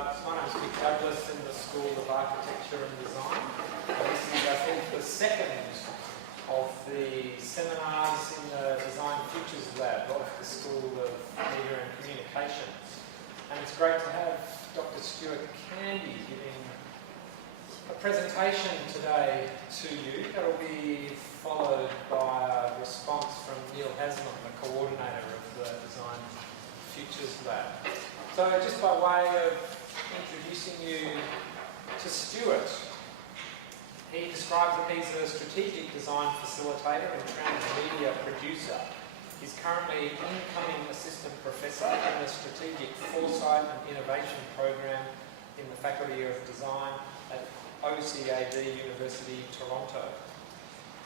My name is in the School of Architecture and Design. This is, I think, the second of the seminars in the Design Futures Lab of the School of Media and Communications. And it's great to have Dr Stuart Candy giving a presentation today to you. That will be followed by a response from Neil Haslam, the coordinator of the Design Futures Lab. So just by way of introducing you to Stuart, he describes that he's a strategic design facilitator and transmedia producer. He's currently incoming assistant professor in the Strategic Foresight and Innovation program in the Faculty of Design at OCAD University, Toronto.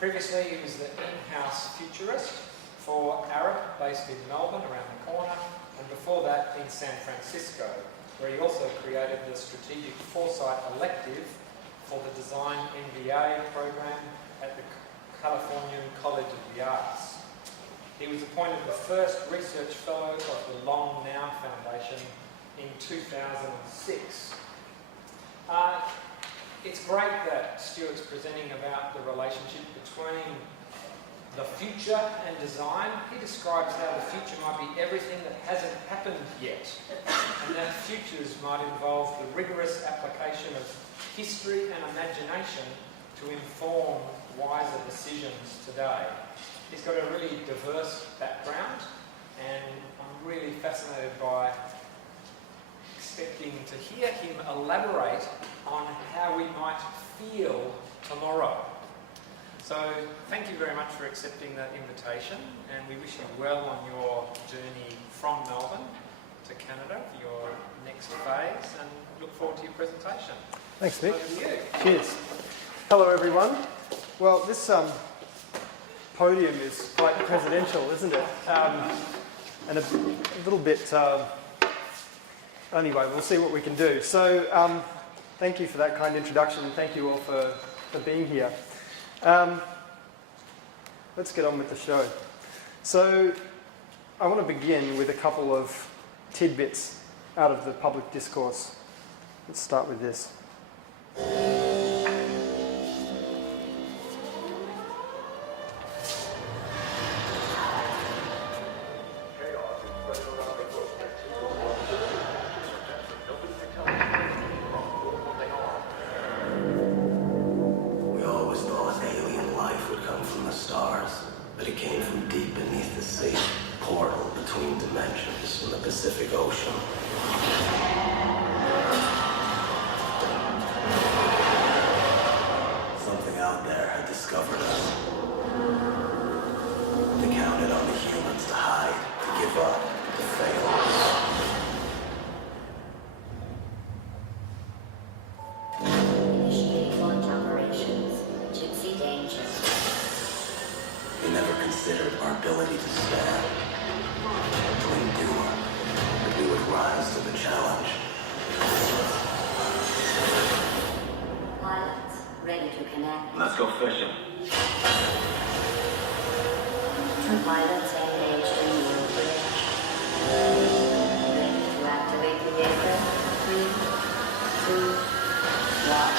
Previously, he was the in-house futurist for RMIT, based in Melbourne, around the corner, and before that in San Francisco, where he also created the Strategic Foresight elective for the Design MBA program at the Californian College of the Arts. He was appointed the first research fellow of the Long Now Foundation in 2006. It's great that Stuart's presenting about the relationship between the future and design. He describes how the future might be everything that hasn't happened yet, and that futures might involve the rigorous application of history and imagination to inform wiser decisions today. He's got a really diverse background, and I'm really fascinated by expecting to hear him elaborate on how we might feel tomorrow. So thank you very much for accepting that invitation, and we wish you well on your journey from Melbourne to Canada for your next phase, and look forward to your presentation. Thanks, Nick. Over to you. Cheers. Hello, everyone. Well, this podium is quite presidential, isn't it? And a little bit... anyway, we'll see what we can do. So thank you for that kind introduction, and thank you all for being here. Let's get on with the show. So I want to begin with a couple of tidbits out of the public discourse. Let's start with this. Let's go fishing. Two pilots engaged in the bridge. Ready to activate the aircraft. 3, 2, 1.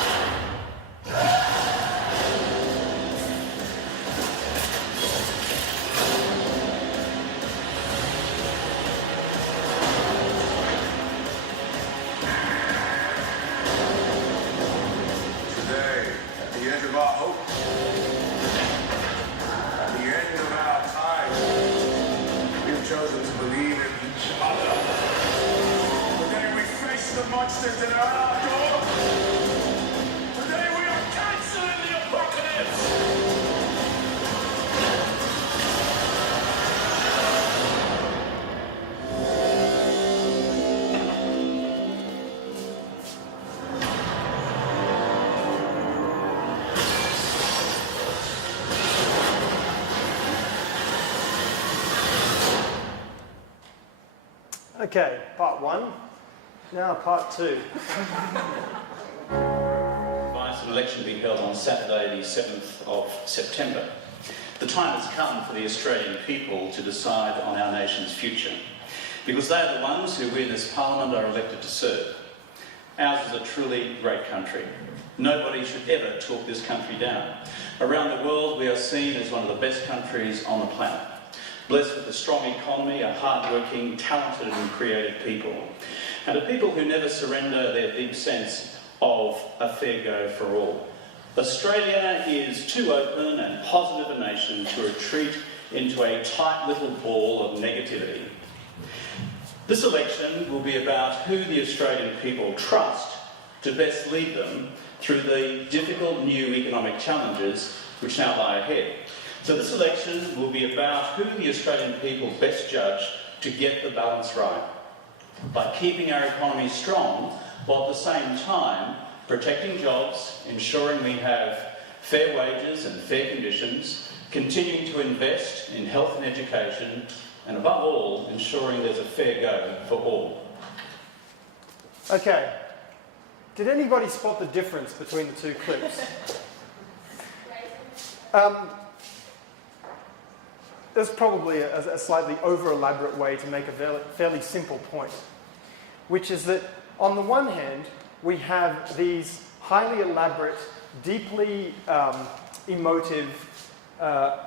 Monsters that are at our door. Today we are canceling the apocalypse. Okay, part one. Now part two. Advice an election be held on Saturday the 7th of September. The time has come for the Australian people to decide on our nation's future, because they are the ones who we in this Parliament are elected to serve. Ours is a truly great country. Nobody should ever talk this country down. Around the world, we are seen as one of the best countries on the planet. Blessed with a strong economy, a hard-working, talented and creative people. And a people who never surrender their deep sense of a fair go for all. Australia is too open and positive a nation to retreat into a tight little ball of negativity. This election will be about who the Australian people trust to best lead them through the difficult new economic challenges which now lie ahead. So this election will be about who the Australian people best judge to get the balance right, by keeping our economy strong while at the same time protecting jobs, ensuring we have fair wages and fair conditions, continuing to invest in health and education, and above all, ensuring there's a fair go for all. Okay. Did anybody spot the difference between the two clips? There's probably a slightly over-elaborate way to make a fairly simple point, which is that on the one hand, we have these highly elaborate, deeply emotive,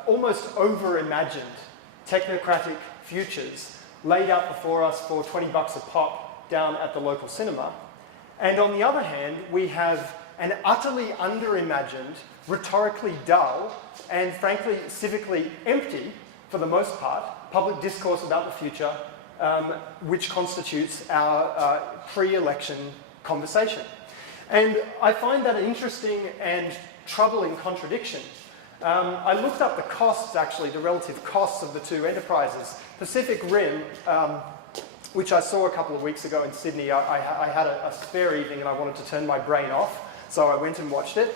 almost over-imagined technocratic futures laid out before us for 20 bucks a pop down at the local cinema. And on the other hand, we have an utterly under-imagined, rhetorically dull, and frankly, civically empty, for the most part, public discourse about the future, which constitutes our pre-election conversation. And I find that an interesting and troubling contradiction. I looked up the costs, actually, the relative costs of the two enterprises. Pacific Rim, which I saw a couple of weeks ago in Sydney, I had a spare evening and I wanted to turn my brain off, so I went and watched it.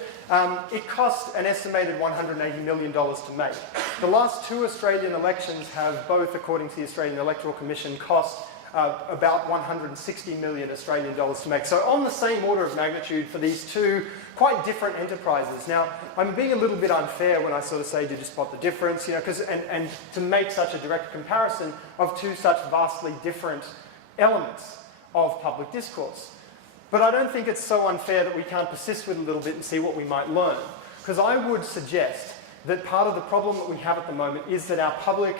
It cost an estimated $180 million to make. The last two Australian elections have both, according to the Australian Electoral Commission, cost about 160 million Australian dollars to make. So on the same order of magnitude for these two quite different enterprises. Now, I'm being a little bit unfair when I sort of say, did you spot the difference? You know, and to make such a direct comparison of two such vastly different elements of public discourse. But I don't think it's so unfair that we can't persist with a little bit and see what we might learn. Because I would suggest that part of the problem that we have at the moment is that our public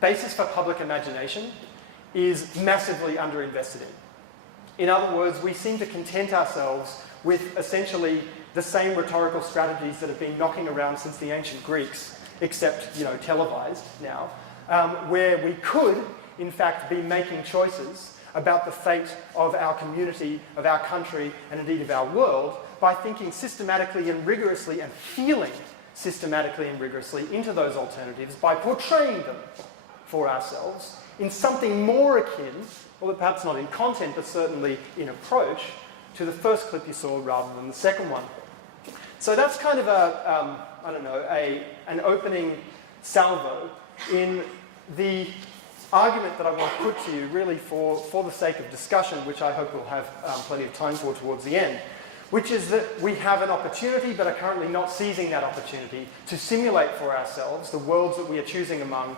basis for public imagination is massively underinvested in. In other words, we seem to content ourselves with essentially the same rhetorical strategies that have been knocking around since the ancient Greeks, except, you know, televised now, where we could, in fact, be making choices about the fate of our community, of our country, and indeed of our world, by thinking systematically and rigorously and feeling systematically and rigorously into those alternatives by portraying them for ourselves in something more akin, or perhaps not in content, but certainly in approach, to the first clip you saw rather than the second one. So that's kind of an opening salvo in the argument that I want to put to you, really for the sake of discussion, which I hope we'll have plenty of time for towards the end, which is that we have an opportunity, but are currently not seizing that opportunity, to simulate for ourselves the worlds that we are choosing among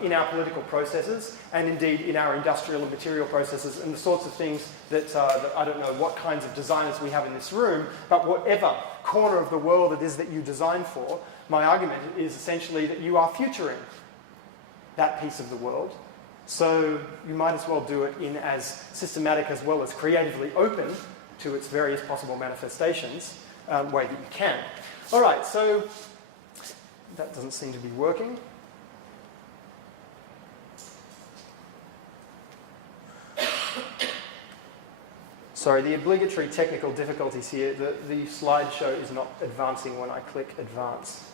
in our political processes, and indeed in our industrial and material processes, and the sorts of things that I don't know what kinds of designers we have in this room, but whatever corner of the world it is that you design for, my argument is essentially that you are futuring that piece of the world. So you might as well do it in as systematic as well as creatively open to its various possible manifestations way that you can. All right, so that doesn't seem to be working. Sorry, the obligatory technical difficulties here. The slideshow is not advancing when I click advance.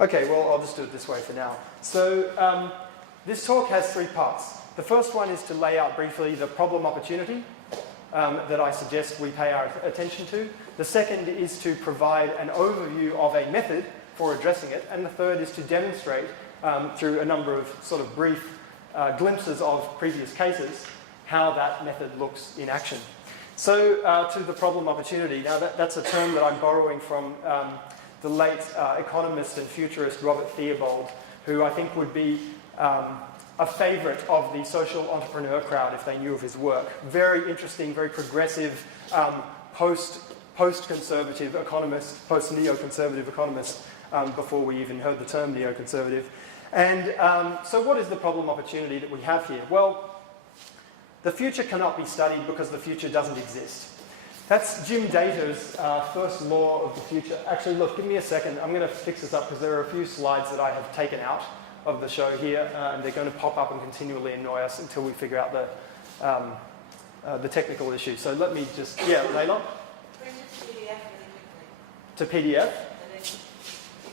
Okay, well, I'll just do it this way for now. So this talk has three parts. The first one is to lay out briefly the problem opportunity that I suggest we pay our attention to. The second is to provide an overview of a method for addressing it. And the third is to demonstrate through a number of sort of brief glimpses of previous cases, how that method looks in action. So to the problem opportunity. Now that's a term that I'm borrowing from the late economist and futurist Robert Theobald, who I think would be a favourite of the social entrepreneur crowd if they knew of his work. Very interesting, very progressive, post-conservative economist, post-neoconservative economist, before we even heard the term neoconservative. And so what is the problem opportunity that we have here? Well, the future cannot be studied because the future doesn't exist. That's Jim Data's first law of the future. Actually, look, give me a second. I'm going to fix this up because there are a few slides that I have taken out of the show here, and they're going to pop up and continually annoy us until we figure out the technical issue. So let me just, yeah, Layla? Print it to PDF really quickly. To PDF? And then use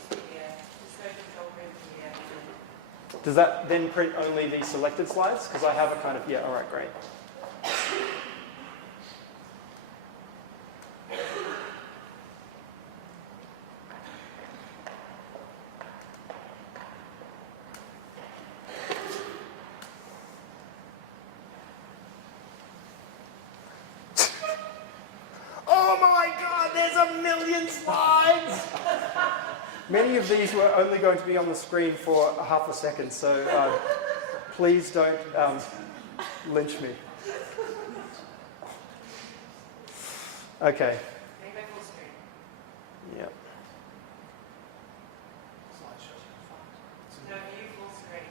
PDF. Just go to control print PDF. Does that then print only the selected slides? Because I have a kind of, yeah, all right, great. Oh my God, there's a million slides! Many of these were only going to be on the screen for half a second, so please don't lynch me. Okay. Make my full screen. Yeah. No, view full screen.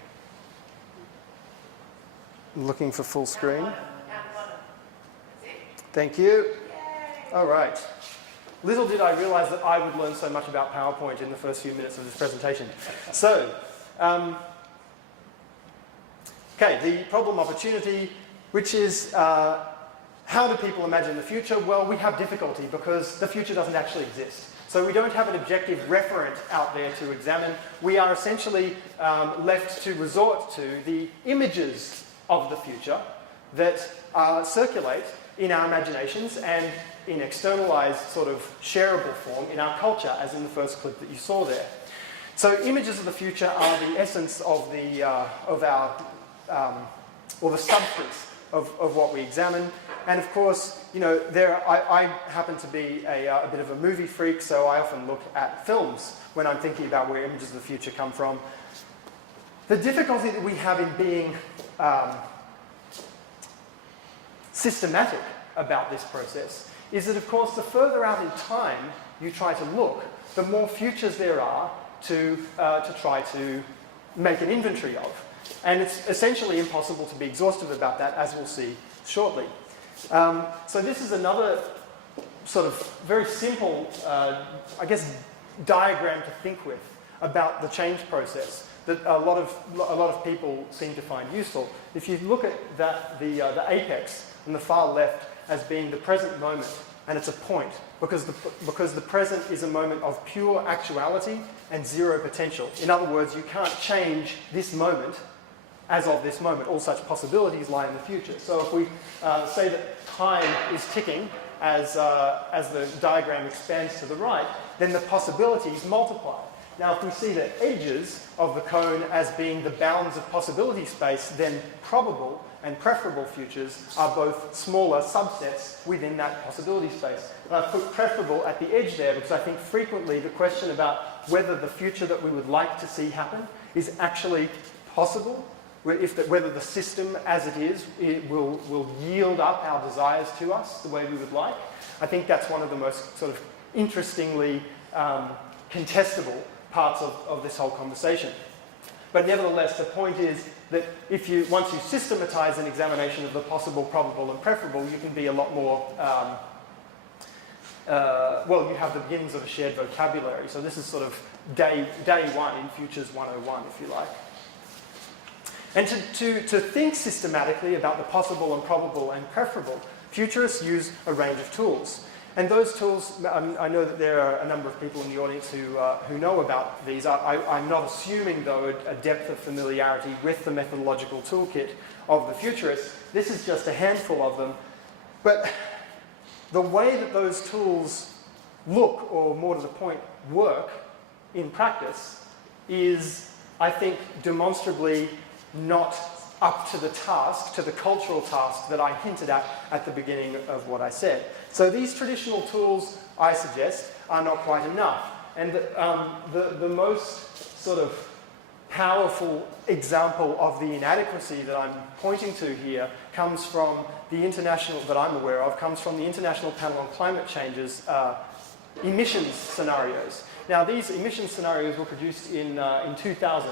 Looking for full screen. Down the bottom. That's it. Thank you. Yay! All right. Little did I realize that I would learn so much about PowerPoint in the first few minutes of this presentation. So, okay, the problem opportunity, which is how do people imagine the future? Well, we have difficulty because the future doesn't actually exist. So we don't have an objective referent out there to examine. We are essentially left to resort to the images of the future that circulate in our imaginations and in externalized sort of shareable form in our culture, as in the first clip that you saw there. So images of the future are the essence of the or the substance of what we examine. And of course, you know, I happen to be a bit of a movie freak, so I often look at films when I'm thinking about where images of the future come from. The difficulty that we have in being systematic about this process is that, of course, the further out in time you try to look, the more futures there are to try to make an inventory of. And it's essentially impossible to be exhaustive about that, as we'll see shortly. So this is another sort of very simple, I guess, diagram to think with about the change process that a lot of people seem to find useful. If you look at that, the apex on the far left as being the present moment, and it's a point, because the present is a moment of pure actuality and zero potential. In other words, you can't change this moment as of this moment. All such possibilities lie in the future. So if we say that time is ticking as the diagram expands to the right, then the possibilities multiply. Now, if we see the edges of the cone as being the bounds of possibility space, then probable and preferable futures are both smaller subsets within that possibility space. And I've put preferable at the edge there because I think frequently the question about whether the future that we would like to see happen is actually possible, whether the system as it is will yield up our desires to us the way we would like. I think that's one of the most sort of interestingly contestable parts of this whole conversation. But nevertheless, the point is that once you systematize an examination of the possible, probable, and preferable, you can be a lot more, well, you have the beginnings of a shared vocabulary. So this is sort of day one in Futures 101, if you like. And to think systematically about the possible and probable and preferable, futurists use a range of tools. And those tools, I know that there are a number of people in the audience who know about these. I'm not assuming, though, a depth of familiarity with the methodological toolkit of the futurists. This is just a handful of them. But the way that those tools look, or more to the point, work in practice is I think, demonstrably not up to the task, to the cultural task that I hinted at the beginning of what I said. So these traditional tools, I suggest, are not quite enough. And the most sort of powerful example of the inadequacy that I'm pointing to here comes from the international, that I'm aware of, comes from the International Panel on Climate Change's emissions scenarios. Now, these emissions scenarios were produced in 2000,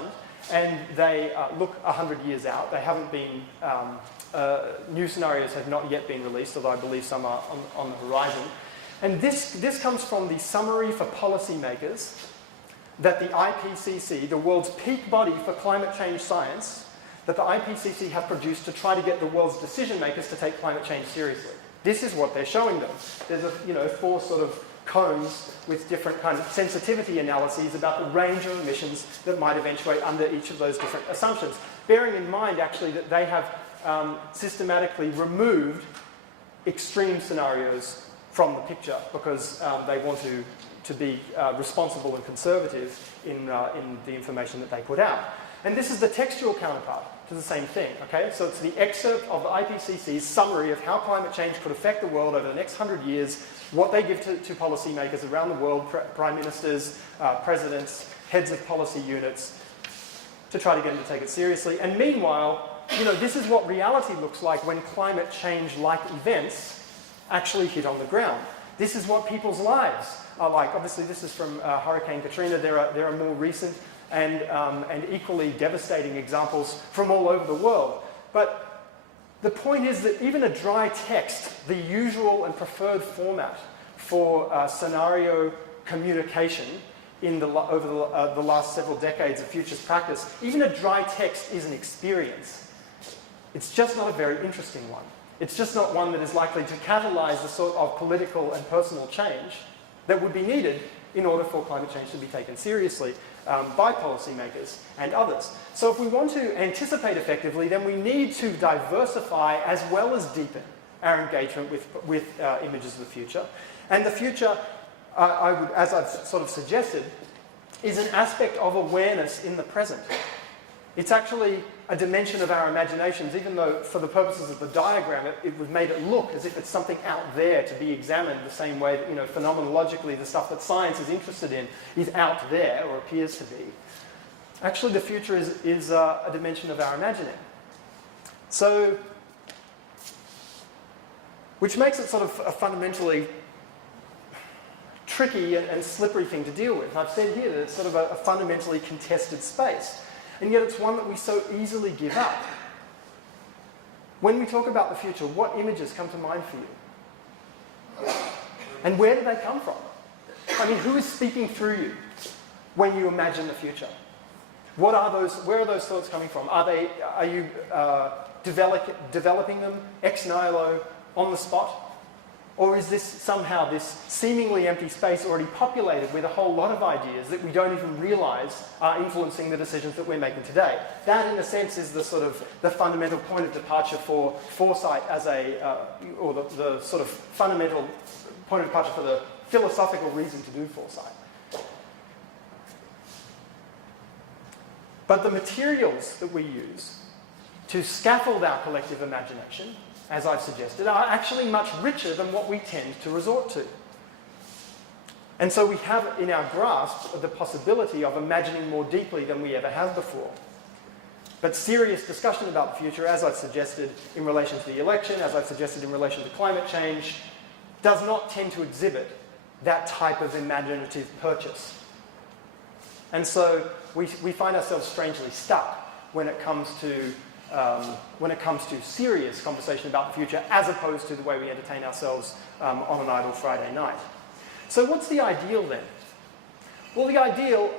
and they look 100 years out. They haven't been, new scenarios have not yet been released, although I believe some are on the horizon. And this comes from the Summary for Policymakers that the IPCC, the world's peak body for climate change science, that the IPCC have produced to try to get the world's decision makers to take climate change seriously. This is what they're showing them. There's four sort of cones with different kinds of sensitivity analyses about the range of emissions that might eventuate under each of those different assumptions. Bearing in mind, actually, that they have systematically removed extreme scenarios from the picture because they want to be responsible and conservative in the information that they put out. And this is the textual counterpart to the same thing, okay? So it's the excerpt of the IPCC's summary of how climate change could affect the world over the next 100 years, what they give to policymakers around the world, prime ministers, presidents, heads of policy units, to try to get them to take it seriously. And meanwhile, this is what reality looks like when climate change-like events actually hit on the ground. This is what people's lives are like. Obviously, this is from Hurricane Katrina. There are more recent and equally devastating examples from all over the world. But the point is that even a dry text, the usual and preferred format for scenario communication over the last several decades of futures practice, even a dry text is an experience. It's just not a very interesting one. It's just not one that is likely to catalyze the sort of political and personal change that would be needed in order for climate change to be taken seriously by policymakers and others. So if we want to anticipate effectively, then we need to diversify as well as deepen our engagement with images of the future. And the future, as I've sort of suggested, is an aspect of awareness in the present. It's actually a dimension of our imaginations, even though for the purposes of the diagram, it was made it look as if it's something out there to be examined the same way that, phenomenologically, the stuff that science is interested in is out there, or appears to be. Actually, the future is a dimension of our imagining. So, which makes it sort of a fundamentally tricky and slippery thing to deal with. I've said here that it's sort of a fundamentally contested space. And yet it's one that we so easily give up. When we talk about the future, what images come to mind for you? And where do they come from? I mean, who is speaking through you when you imagine the future? Where are those thoughts coming from? Are you developing them ex nihilo on the spot? Or is this somehow this seemingly empty space already populated with a whole lot of ideas that we don't even realize are influencing the decisions that we're making today? That, in a sense, is the sort of the fundamental point of departure for foresight as or the sort of fundamental point of departure for the philosophical reason to do foresight. But the materials that we use to scaffold our collective imagination, as I've suggested, are actually much richer than what we tend to resort to. And so we have in our grasp the possibility of imagining more deeply than we ever have before. But serious discussion about the future, as I've suggested in relation to the election, as I've suggested in relation to climate change, does not tend to exhibit that type of imaginative purchase. And so we find ourselves strangely stuck when it comes to serious conversation about the future, as opposed to the way we entertain ourselves on an idle Friday night. So what's the ideal then? Well, the ideal,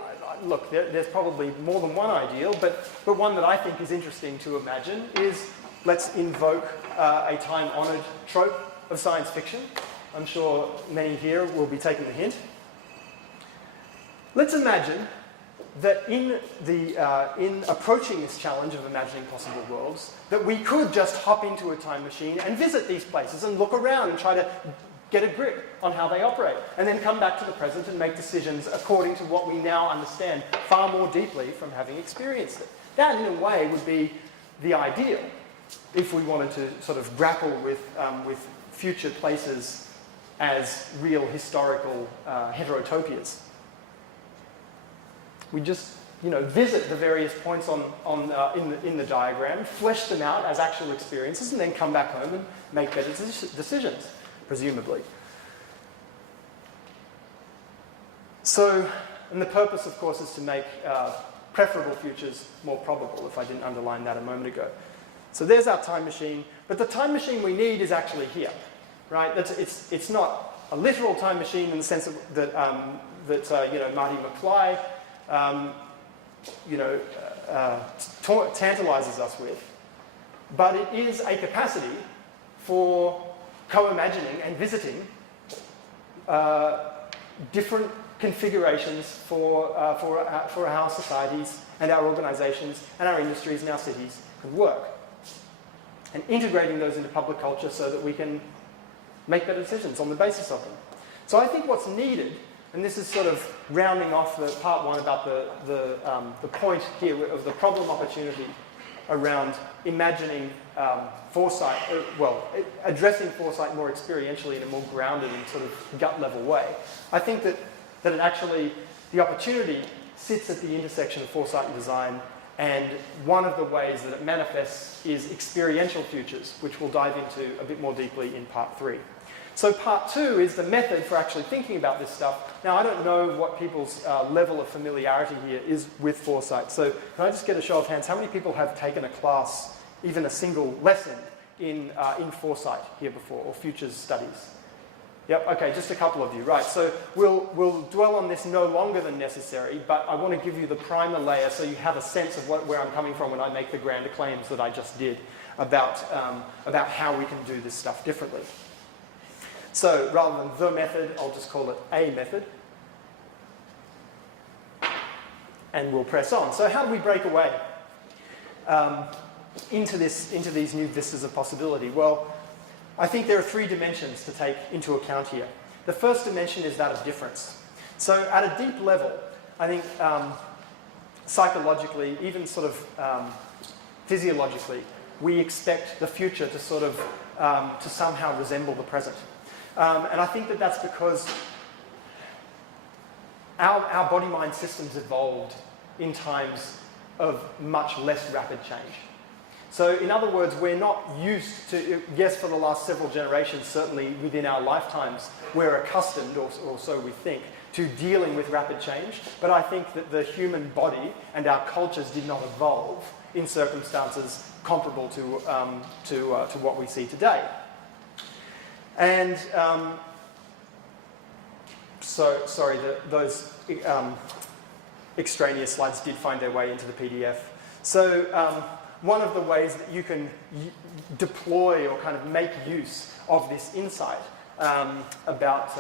look, there's probably more than one ideal, but one that I think is interesting to imagine is, let's invoke a time-honoured trope of science fiction. I'm sure many here will be taking the hint. Let's imagine that in approaching this challenge of imagining possible worlds, that we could just hop into a time machine and visit these places and look around and try to get a grip on how they operate, and then come back to the present and make decisions according to what we now understand far more deeply from having experienced it. That, in a way, would be the ideal if we wanted to sort of grapple with future places as real historical heterotopias. We just, visit the various points in the diagram, flesh them out as actual experiences, and then come back home and make better decisions, presumably. So, and the purpose, of course, is to make preferable futures more probable, if I didn't underline that a moment ago. So there's our time machine, but the time machine we need is actually here, right? It's not a literal time machine in the sense that Marty McFly tantalizes us with, but it is a capacity for co-imagining and visiting different configurations for how societies and our organisations and our industries and our cities can work, and integrating those into public culture so that we can make better decisions on the basis of them. So I think what's needed, and this is sort of rounding off the part one about the point here of the problem opportunity around imagining foresight, addressing foresight more experientially in a more grounded and sort of gut level way. I think that it actually, the opportunity sits at the intersection of foresight and design, and one of the ways that it manifests is experiential futures, which we'll dive into a bit more deeply in part 3. So part 2 is the method for actually thinking about this stuff. Now, I don't know what people's level of familiarity here is with foresight. So can I just get a show of hands? How many people have taken a class, even a single lesson, in foresight here before, or futures studies? Yep, okay, just a couple of you. Right, so we'll dwell on this no longer than necessary, but I want to give you the primer layer so you have a sense of where I'm coming from when I make the grander claims that I just did about how we can do this stuff differently. So rather than the method, I'll just call it a method. And we'll press on. So how do we break away into these new vistas of possibility? Well, I think there are 3 dimensions to take into account here. The first dimension is that of difference. So at a deep level, I think psychologically, even sort of physiologically, we expect the future to sort of to somehow resemble the present. And I think that that's because our body-mind systems evolved in times of much less rapid change. So in other words, we're not used to, yes, for the last several generations, certainly within our lifetimes, we're accustomed, or so we think, to dealing with rapid change. But I think that the human body and our cultures did not evolve in circumstances comparable to what we see today. And those extraneous slides did find their way into the PDF. So one of the ways that you can deploy or kind of make use of this insight about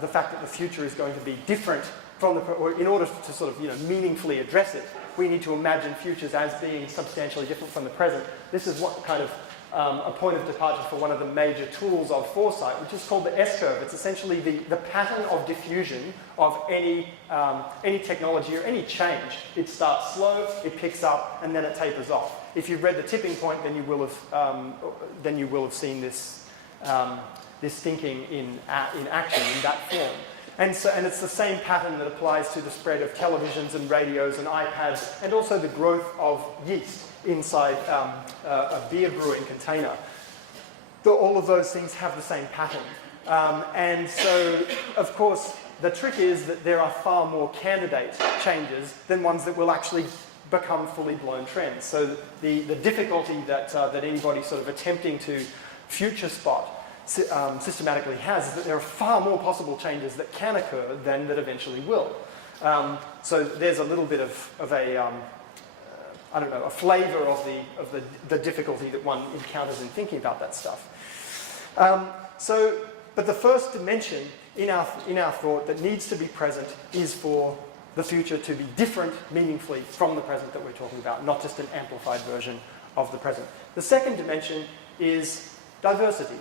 the fact that the future is going to be different from the, or in order to sort of meaningfully address it, we need to imagine futures as being substantially different from the present. This is what kind of a point of departure for one of the major tools of foresight, which is called the S-curve. It's essentially the pattern of diffusion of any technology or any change. It starts slow, it picks up, and then it tapers off. If you've read The Tipping Point, then you will have seen this thinking in action in that form. And it's the same pattern that applies to the spread of televisions and radios and iPads, and also the growth of yeast inside a beer brewing container. All of those things have the same pattern. And so, of course, the trick is that there are far more candidate changes than ones that will actually become fully blown trends. So the difficulty that anybody sort of attempting to future spot systematically has is that there are far more possible changes that can occur than that eventually will. So there's a little bit of a a flavour of the difficulty that one encounters in thinking about that stuff. But the first dimension in our thought that needs to be present is for the future to be different meaningfully from the present that we're talking about, not just an amplified version of the present. The second dimension is diversity.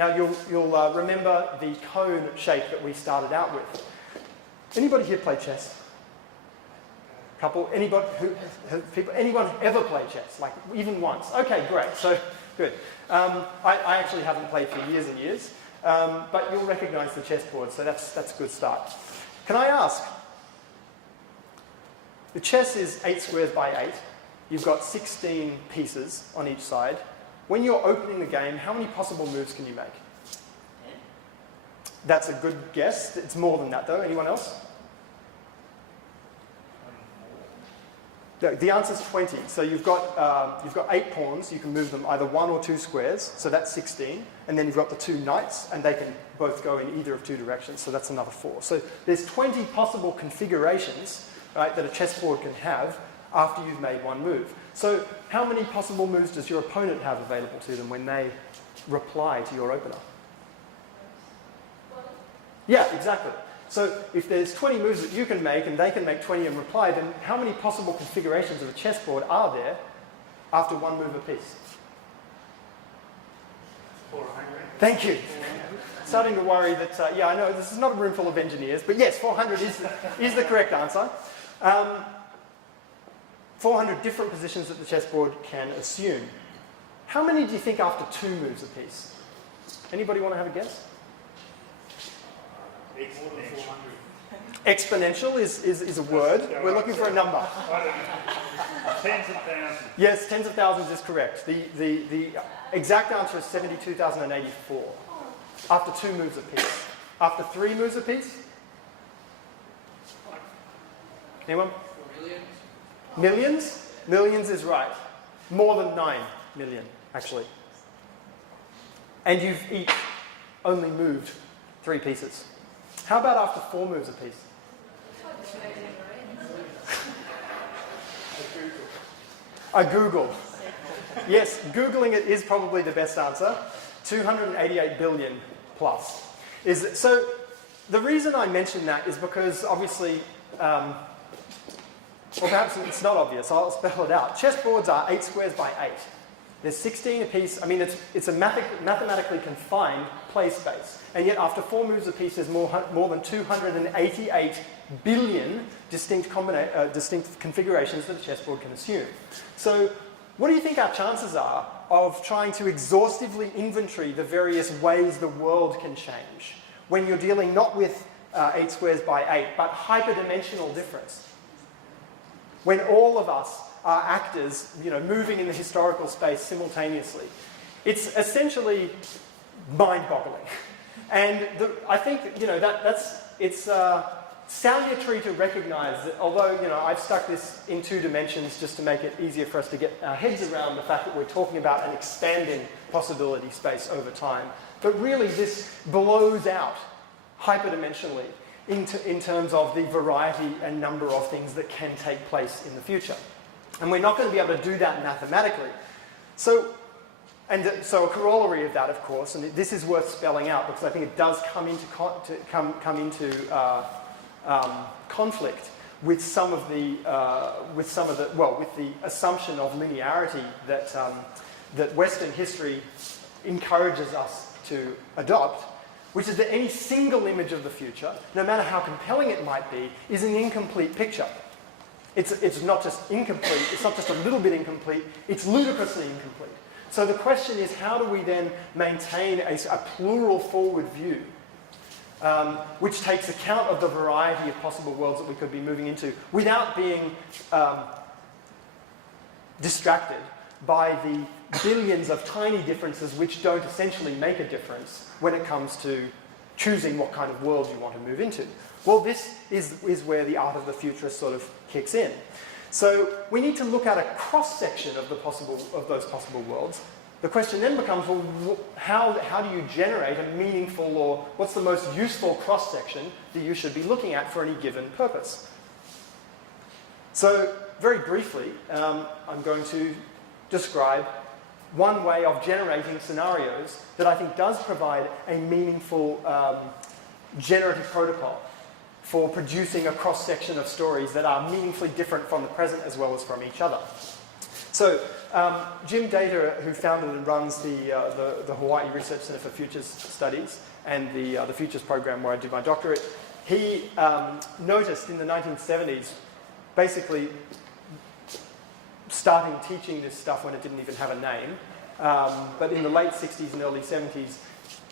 Now you'll remember the cone shape that we started out with. Anybody here play chess? Couple? Anyone ever play chess? Like even once? Okay, great. So good. I actually haven't played for years and years, but you'll recognise the chessboard, so that's a good start. Can I ask? The chess is 8 squares by 8. You've got 16 pieces on each side. When you're opening the game, how many possible moves can you make? That's a good guess. It's more than that, though. Anyone else? No, the answer is 20. So you've got 8 pawns. You can move them either 1 or 2 squares. So that's 16. And then you've got the 2 knights, and they can both go in either of 2 directions. So that's another 4. So there's 20 possible configurations, right, that a chessboard can have after you've made one move. So how many possible moves does your opponent have available to them when they reply to your opener? Yeah, exactly. So if there's 20 moves that you can make and they can make 20 and reply, then how many possible configurations of a chessboard are there after one move apiece? 400. Thank you. Starting to worry that, yeah, I know this is not a room full of engineers, but yes, 400 is the correct answer. 400 different positions that the chessboard can assume. How many do you think after 2 moves apiece? Anybody want to have a guess? Exponential is a word. We're looking for a number. Tens of thousands. Yes, tens of thousands is correct. The exact answer is 72,084 after 2 moves apiece. After 3 moves apiece? Anyone? Millions? Millions is right. More than 9 million, actually. And you've each only moved 3 pieces. How about after 4 moves apiece? A Google. Yes, Googling it is probably the best answer. 288 billion plus. So the reason I mention that is because obviously, or perhaps it's not obvious, I'll spell it out. Chessboards are 8 squares by 8. There's 16 apiece. I mean, it's a mathematically confined play space. And yet after 4 moves apiece, there's more than 288 billion distinct configurations that a chessboard can assume. So what do you think our chances are of trying to exhaustively inventory the various ways the world can change when you're dealing not with 8 squares by 8, but hyperdimensional difference? When all of us are actors, moving in the historical space simultaneously. It's essentially mind-boggling. And I think, it's salutary to recognise that although, I've stuck this in 2 dimensions just to make it easier for us to get our heads around the fact that we're talking about an expanding possibility space over time, but really this blows out hyperdimensionally in terms of the variety and number of things that can take place in the future. And we're not going to be able to do that mathematically. So a corollary of that, of course, and this is worth spelling out because I think it does come into conflict with with the assumption of linearity that Western history encourages us to adopt, which is that any single image of the future, no matter how compelling it might be, is an incomplete picture. It's not just incomplete, it's not just a little bit incomplete, it's ludicrously incomplete. So the question is, how do we then maintain a plural forward view which takes account of the variety of possible worlds that we could be moving into without being distracted by the billions of tiny differences which don't essentially make a difference when it comes to choosing what kind of world you want to move into? Well, this is where the art of the futurist sort of kicks in. So we need to look at a cross-section of those possible worlds. The question then becomes, well, how do you generate a meaningful, or what's the most useful cross-section that you should be looking at for any given purpose? So very briefly, I'm going to describe one way of generating scenarios that I think does provide a meaningful generative protocol for producing a cross-section of stories that are meaningfully different from the present as well as from each other. So Jim Data, who founded and runs the Hawaii Research Center for Futures Studies and the Futures program where I did my doctorate, he noticed in the 1970s, basically starting teaching this stuff when it didn't even have a name, but in the late 60s and early 70s,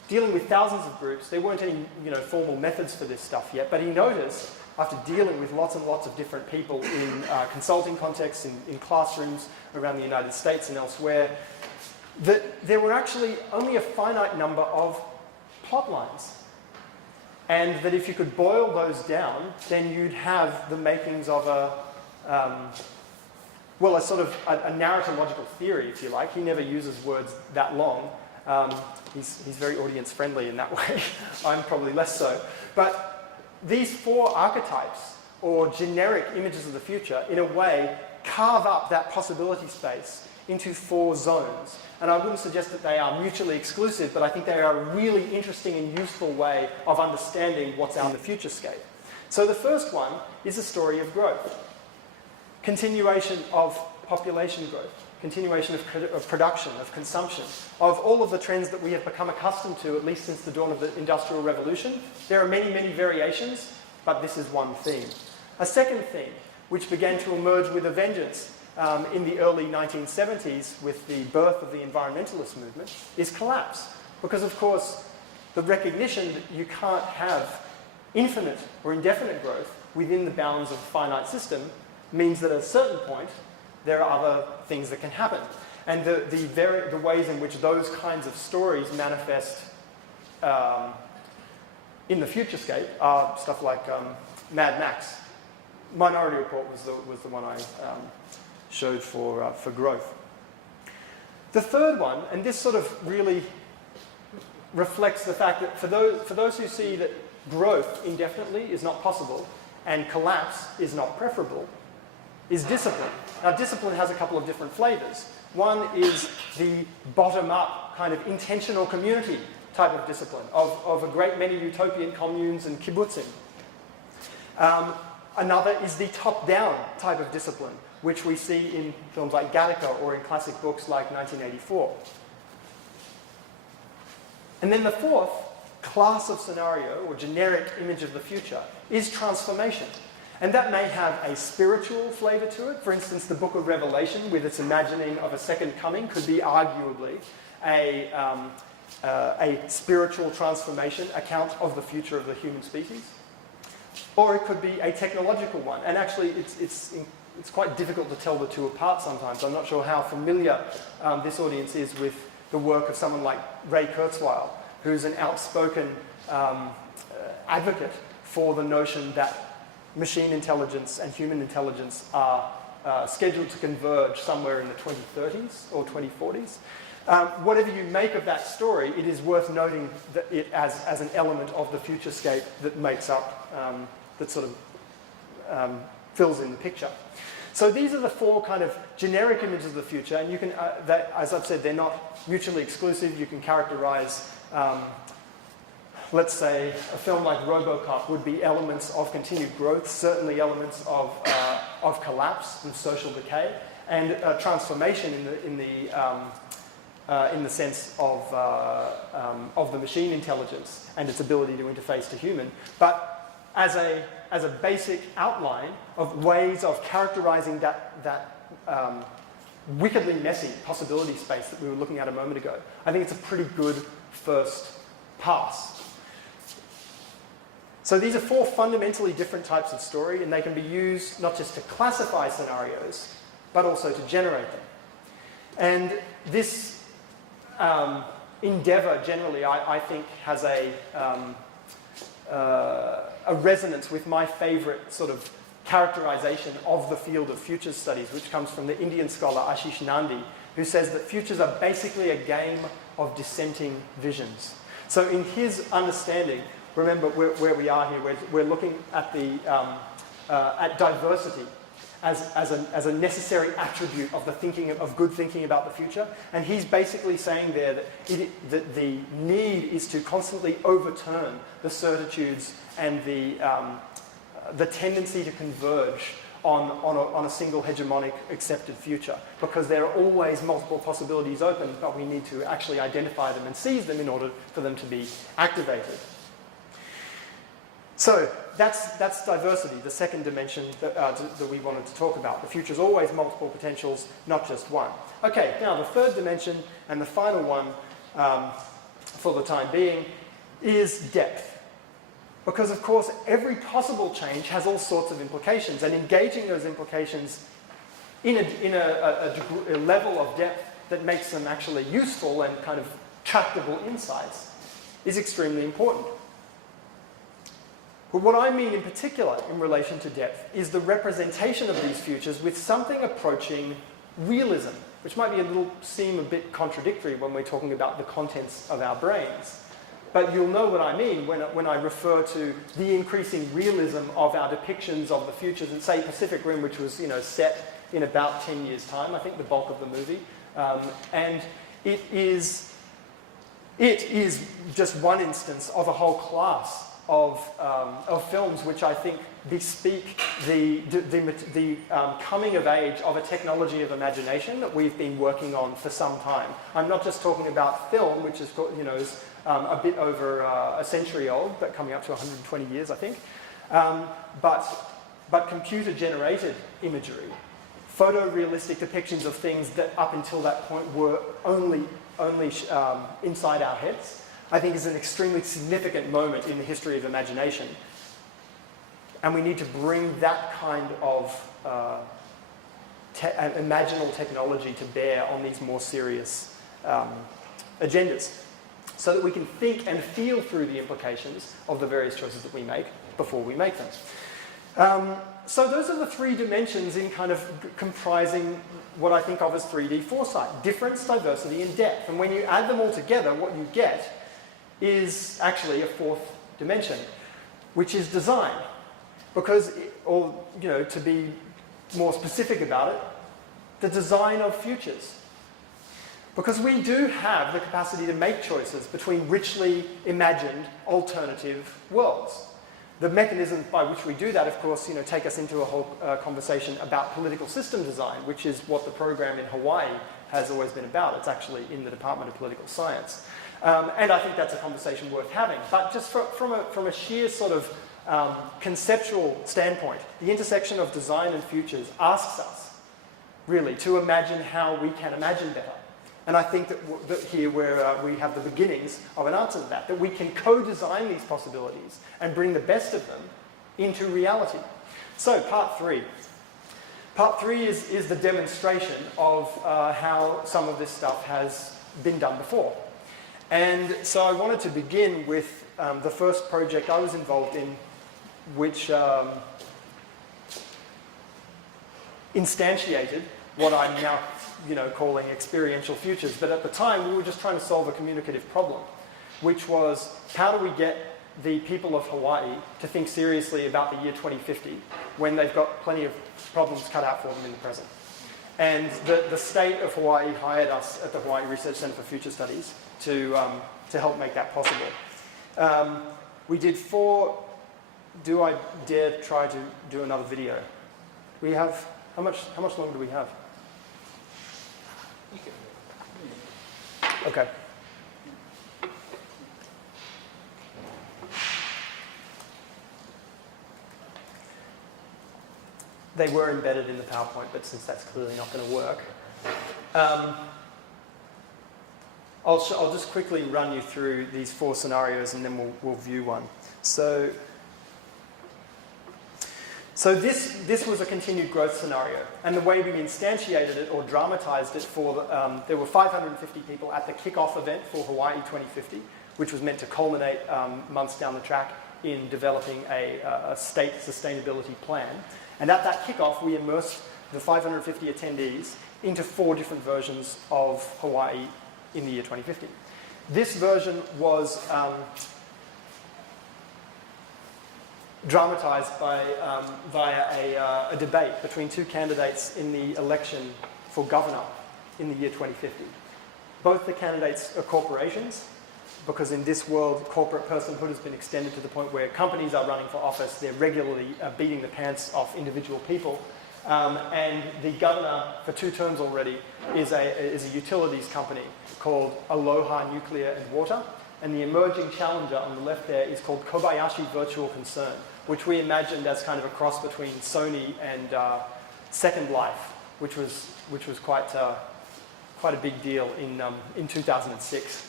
dealing with thousands of groups, there weren't any formal methods for this stuff yet, but he noticed, after dealing with lots and lots of different people in consulting contexts, in classrooms around the United States and elsewhere, that there were actually only a finite number of plot lines. And that if you could boil those down, then you'd have the makings of a sort of a narratological theory, if you like. He never uses words that long. He's very audience friendly in that way. I'm probably less so. But these four archetypes, or generic images of the future, in a way, carve up that possibility space into four zones. And I wouldn't suggest that they are mutually exclusive, but I think they are a really interesting and useful way of understanding what's out in the futurescape. So the first one is a story of growth. Continuation of population growth. Continuation of production, of consumption, of all of the trends that we have become accustomed to, at least since the dawn of the Industrial Revolution. There are many, many variations, but this is one theme. A second theme, which began to emerge with a vengeance in the early 1970s with the birth of the environmentalist movement, is collapse. Because, of course, the recognition that you can't have infinite or indefinite growth within the bounds of a finite system means that at a certain point, there are other things that can happen. And the ways in which those kinds of stories manifest in the futurescape are stuff like Mad Max. Minority Report was the one I showed for growth. The third one, and this sort of really reflects the fact that for those who see that growth indefinitely is not possible and collapse is not preferable, is discipline. Now, discipline has a couple of different flavors. One is the bottom-up kind of intentional community type of discipline of a great many utopian communes and kibbutzim. Another is the top-down type of discipline, which we see in films like Gattaca or in classic books like 1984. And then the fourth class of scenario, or generic image of the future, is transformation. And that may have a spiritual flavour to it. For instance, the Book of Revelation, with its imagining of a second coming, could be arguably a spiritual transformation account of the future of the human species. Or it could be a technological one. And actually, it's quite difficult to tell the two apart sometimes. I'm not sure how familiar this audience is with the work of someone like Ray Kurzweil, who's an outspoken advocate for the notion that machine intelligence and human intelligence are scheduled to converge somewhere in the 2030s or 2040s. Whatever you make of that story, it is worth noting that it as an element of the futurescape that makes up, that sort of fills in the picture. So these are the four kind of generic images of the future, and you can, as I've said, they're not mutually exclusive. You can characterize let's say a film like RoboCop would be elements of continued growth, certainly elements of collapse and social decay, and transformation in the sense of the machine intelligence and its ability to interface to human. But as a basic outline of ways of characterizing that wickedly messy possibility space that we were looking at a moment ago, I think it's a pretty good first pass. So these are four fundamentally different types of story, and they can be used not just to classify scenarios, but also to generate them. And this endeavor generally, I think, has a resonance with my favorite sort of characterization of the field of futures studies, which comes from the Indian scholar Ashish Nandi, who says that futures are basically a game of dissenting visions. So in his understanding, remember where we are here, we're looking at at diversity as a necessary attribute of the thinking of good thinking about the future, and he's basically saying there that the need is to constantly overturn the certitudes and the tendency to converge on a single hegemonic accepted future, because there are always multiple possibilities open, but we need to actually identify them and seize them in order for them to be activated. So that's diversity, the second dimension that we wanted to talk about. The future is always multiple potentials, not just one. Okay, now the third dimension and the final one for the time being is depth. Because of course every possible change has all sorts of implications, and engaging those implications in a level of depth that makes them actually useful and kind of tractable insights is extremely important. But what I mean in particular in relation to depth is the representation of these futures with something approaching realism, which might seem a bit contradictory when we're talking about the contents of our brains. But you'll know what I mean when I refer to the increasing realism of our depictions of the futures, and say Pacific Rim, which was set in about 10 years' time, I think the bulk of the movie. And it is just one instance of a whole class of films which I think bespeak the coming of age of a technology of imagination that we've been working on for some time. I'm not just talking about film, which is a bit over a century old, but coming up to 120 years, I think. But computer-generated imagery, photorealistic depictions of things that up until that point were only inside our heads, I think is an extremely significant moment in the history of imagination. And we need to bring that kind of imaginal technology to bear on these more serious agendas, so that we can think and feel through the implications of the various choices that we make before we make them. So those are the three dimensions in kind of comprising what I think of as 3D foresight: difference, diversity, and depth. And when you add them all together, what you get is actually a fourth dimension, which is design. Because, to be more specific about it, the design of futures. Because we do have the capacity to make choices between richly imagined alternative worlds. The mechanisms by which we do that, of course, take us into a whole conversation about political system design, which is what the program in Hawaii has always been about. It's actually in the Department of Political Science. And I think that's a conversation worth having. But just from a sheer sort of conceptual standpoint, the intersection of design and futures asks us, really, to imagine how we can imagine better. And I think that here we have the beginnings of an answer to that we can co-design these possibilities and bring the best of them into reality. So, part three. Part three is the demonstration of how some of this stuff has been done before. And so I wanted to begin with the first project I was involved in, which instantiated what I'm now calling experiential futures. But at the time, we were just trying to solve a communicative problem, which was, how do we get the people of Hawaii to think seriously about the year 2050 when they've got plenty of problems cut out for them in the present? And the state of Hawaii hired us at the Hawaii Research Center for Future Studies to help make that possible. We did 4... Do I dare try to do another video? We have... How much longer do we have? Okay. They were embedded in the PowerPoint, but since that's clearly not going to work, I'll just quickly run you through these 4 scenarios, and then we'll view one. So this was a continued growth scenario, and the way we instantiated it or dramatized it there were 550 people at the kickoff event for Hawaii 2050, which was meant to culminate months down the track in developing a state sustainability plan. And at that kickoff, we immersed the 550 attendees into 4 different versions of Hawaii in the year 2050. This version was dramatized via a debate between 2 candidates in the election for governor in the year 2050. Both the candidates are corporations, because in this world, corporate personhood has been extended to the point where companies are running for office, they're regularly beating the pants off individual people. And the governor for 2 terms already is a utilities company called Aloha Nuclear and Water. And the emerging challenger on the left there is called Kobayashi Virtual Concern, which we imagined as kind of a cross between Sony and Second Life, which was quite a big deal in 2006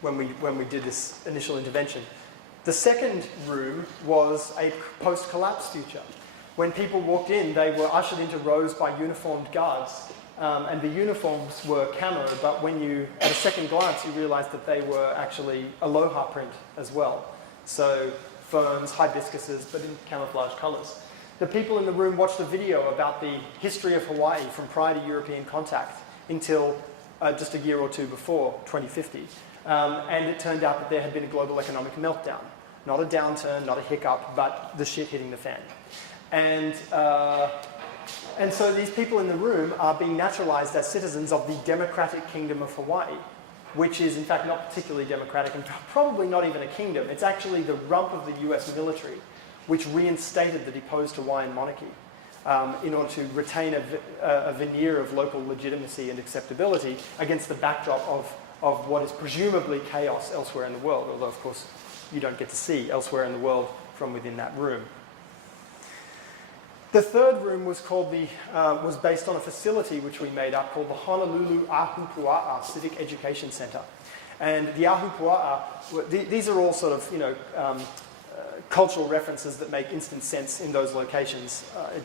when we did this initial intervention. The second room was a post-collapse future. When people walked in, they were ushered into rows by uniformed guards. And the uniforms were camo, but at a second glance, you realized that they were actually aloha print as well. So ferns, hibiscuses, but in camouflage colors. The people in the room watched a video about the history of Hawaii from prior to European contact until just a year or two before 2050. And it turned out that there had been a global economic meltdown. Not a downturn, not a hiccup, but the shit hitting the fan. And so these people in the room are being naturalized as citizens of the Democratic Kingdom of Hawaii, which is in fact not particularly democratic and probably not even a kingdom. It's actually the rump of the US military, which reinstated the deposed Hawaiian monarchy in order to retain a veneer of local legitimacy and acceptability against the backdrop of what is presumably chaos elsewhere in the world, although of course you don't get to see elsewhere in the world from within that room. The third room was was based on a facility which we made up called the Honolulu Ahupua'a Civic Education Center. And the Ahupua'a, these are all sort of, cultural references that make instant sense in those locations.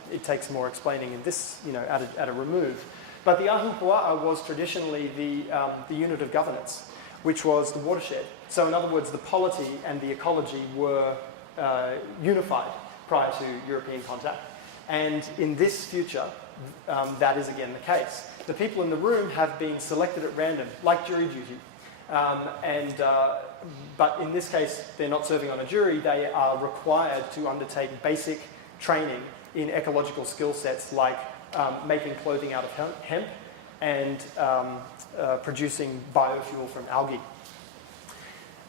It takes more explaining in this, at a remove. But the Ahupua'a was traditionally the unit of governance, which was the watershed. So in other words, the polity and the ecology were unified prior to European contact. And in this future, that is again the case. The people in the room have been selected at random, like jury duty. But in this case, they're not serving on a jury. They are required to undertake basic training in ecological skill sets like making clothing out of hemp and producing biofuel from algae.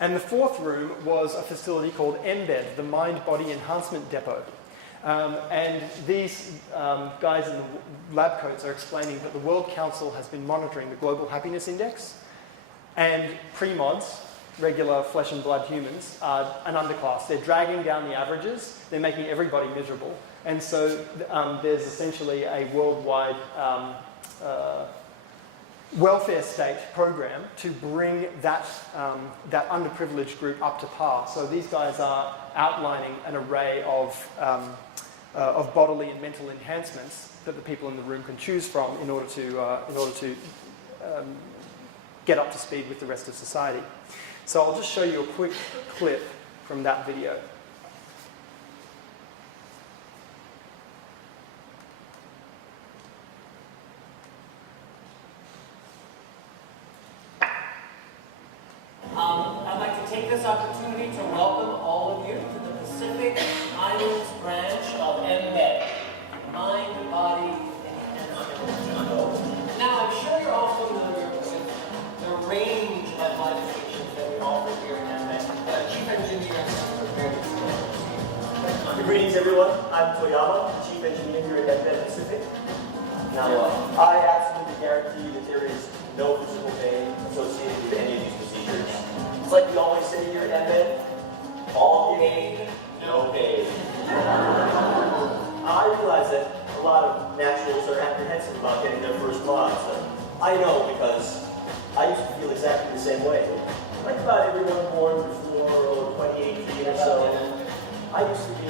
And the fourth room was a facility called MBED, the Mind Body Enhancement Depot. And these guys in the lab coats are explaining that the World Council has been monitoring the Global Happiness Index, and pre-mods, regular flesh and blood humans, are an underclass. They're dragging down the averages, they're making everybody miserable, and so there's essentially a worldwide welfare state program to bring that underprivileged group up to par. So these guys are outlining an array of bodily and mental enhancements that the people in the room can choose from in order to get up to speed with the rest of society. So I'll just show you a quick clip from that video. I'd like to take this opportunity to welcome all of you to the Pacific Islands branch of MBED, Mind, Body, Enhancement. Now, I'm sure you're all familiar with the range of modifications that we offer here in MBED. Chief Engineer, Greetings, everyone. I'm Toyama, the Chief Engineer here at MBED Pacific. Now, I absolutely guarantee that there is no physical pain associated with any of these procedures. It's like we always say here at MBED, all gain, no pain. I realize that a lot of naturals are apprehensive about getting their first mods. I know because I used to feel exactly the same way. Like about everyone born before 2018 or so, I used to be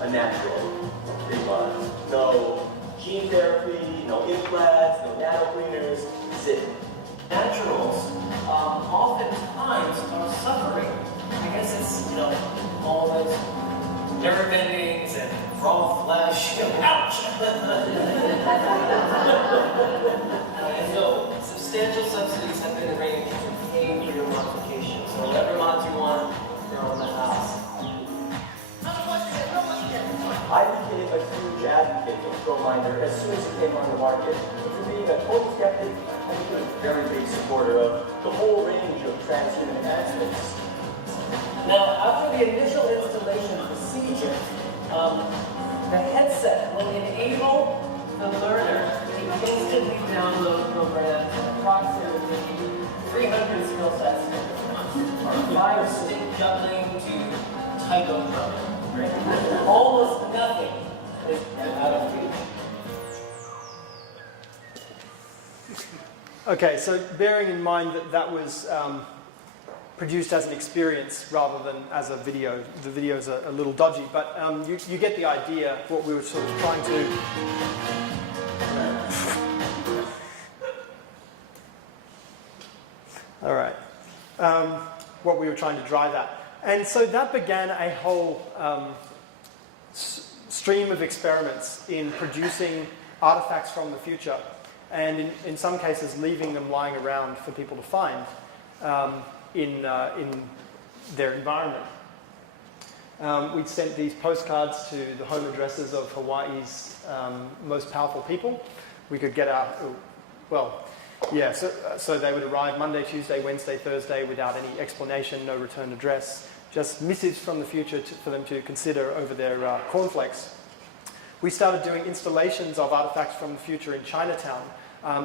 a natural, pre-mod. No gene therapy, no implants, no nano cleaners, zip. naturals oftentimes are suffering. I guess it's, all those nerve endings and raw flesh. Ouch! And so, substantial subsidies have been arranged to pay for your modification. So whatever mods you want, they're on the house. I became a huge advocate of ProMinder as as soon as it came on the market. From being a total skeptic, I became a very big supporter of the whole range of transhuman advancements. Now, after the initial installation procedure, the headset will enable the learner to instantly download programs and approximately 300 skill sets, from 5-stick juggling to taiko drumming. Almost nothing is out of reach. Okay, so bearing in mind that that was produced as an experience rather than as a video, the video's a little dodgy, but you get the idea what we were sort of trying to... All right. What we were trying to drive at. And so that began a whole stream of experiments in producing artifacts from the future, and in some cases leaving them lying around for people to find in their environment. We'd sent these postcards to the home addresses of Hawaii's most powerful people. We could get our, well, yeah, so they would arrive Monday, Tuesday, Wednesday, Thursday without any explanation, no return address, just missives from the future for them to consider over their cornflakes. We started doing installations of artifacts from the future in Chinatown,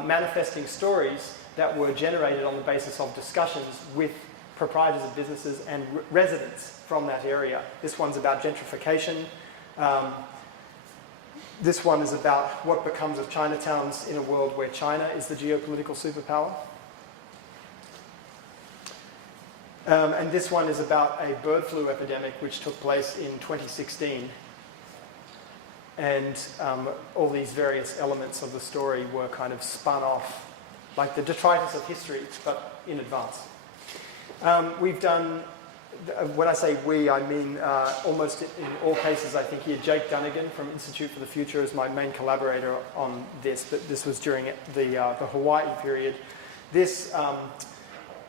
manifesting stories that were generated on the basis of discussions with proprietors of businesses and residents from that area. This one's about gentrification. This one is about what becomes of Chinatowns in a world where China is the geopolitical superpower. And this one is about a bird flu epidemic which took place in 2016. And all these various elements of the story were kind of spun off, like the detritus of history, but in advance. We've done, when I say we, I mean almost in all cases, I think here, Jake Dunnigan from Institute for the Future is my main collaborator on this, but this was during the Hawaii period. This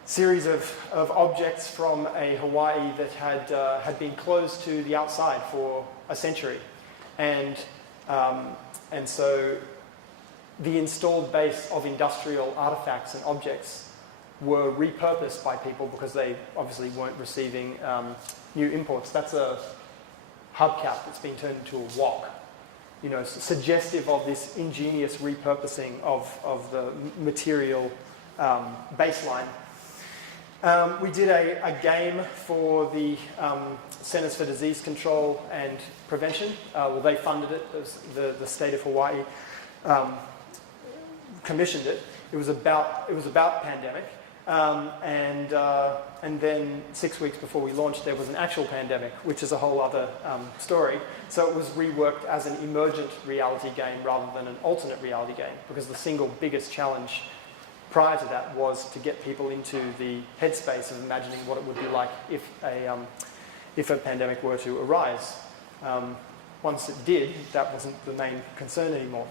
series of objects from a Hawaii that had been closed to the outside for a century. And so the installed base of industrial artifacts and objects were repurposed by people because they obviously weren't receiving new imports. That's a hubcap that's been turned into a wok, you know, suggestive of this ingenious repurposing of the material baseline. We did a game for the Centers for Disease Control and Prevention. Well, they funded it. The state of Hawaii commissioned it. It was about pandemic, and then 6 weeks before we launched, there was an actual pandemic, which is a whole other story. So it was reworked as an emergent reality game rather than an alternate reality game, because the single biggest challenge prior to that was to get people into the headspace of imagining what it would be like if a pandemic were to arise. Once it did, that wasn't the main concern anymore.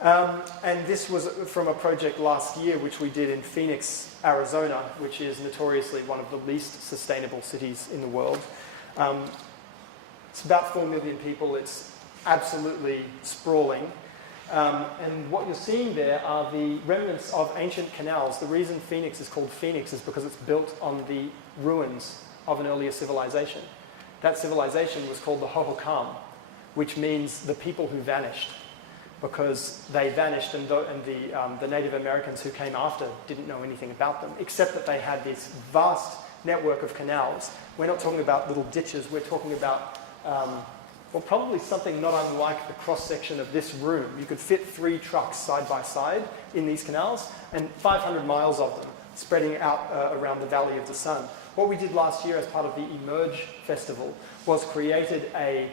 And this was from a project last year which we did in Phoenix, Arizona, which is notoriously one of the least sustainable cities in the world. It's about 4 million people. It's absolutely sprawling. And what you're seeing there are the remnants of ancient canals. The reason Phoenix is called Phoenix is because it's built on the ruins of an earlier civilization. That civilization was called the Hohokam, which means the people who vanished, because they vanished and the Native Americans who came after didn't know anything about them, except that they had this vast network of canals. We're not talking about little ditches, we're talking about well, probably something not unlike the cross-section of this room. You could fit 3 trucks side by side in these canals, and 500 miles of them spreading out around the Valley of the Sun. What we did last year as part of the Emerge Festival was created a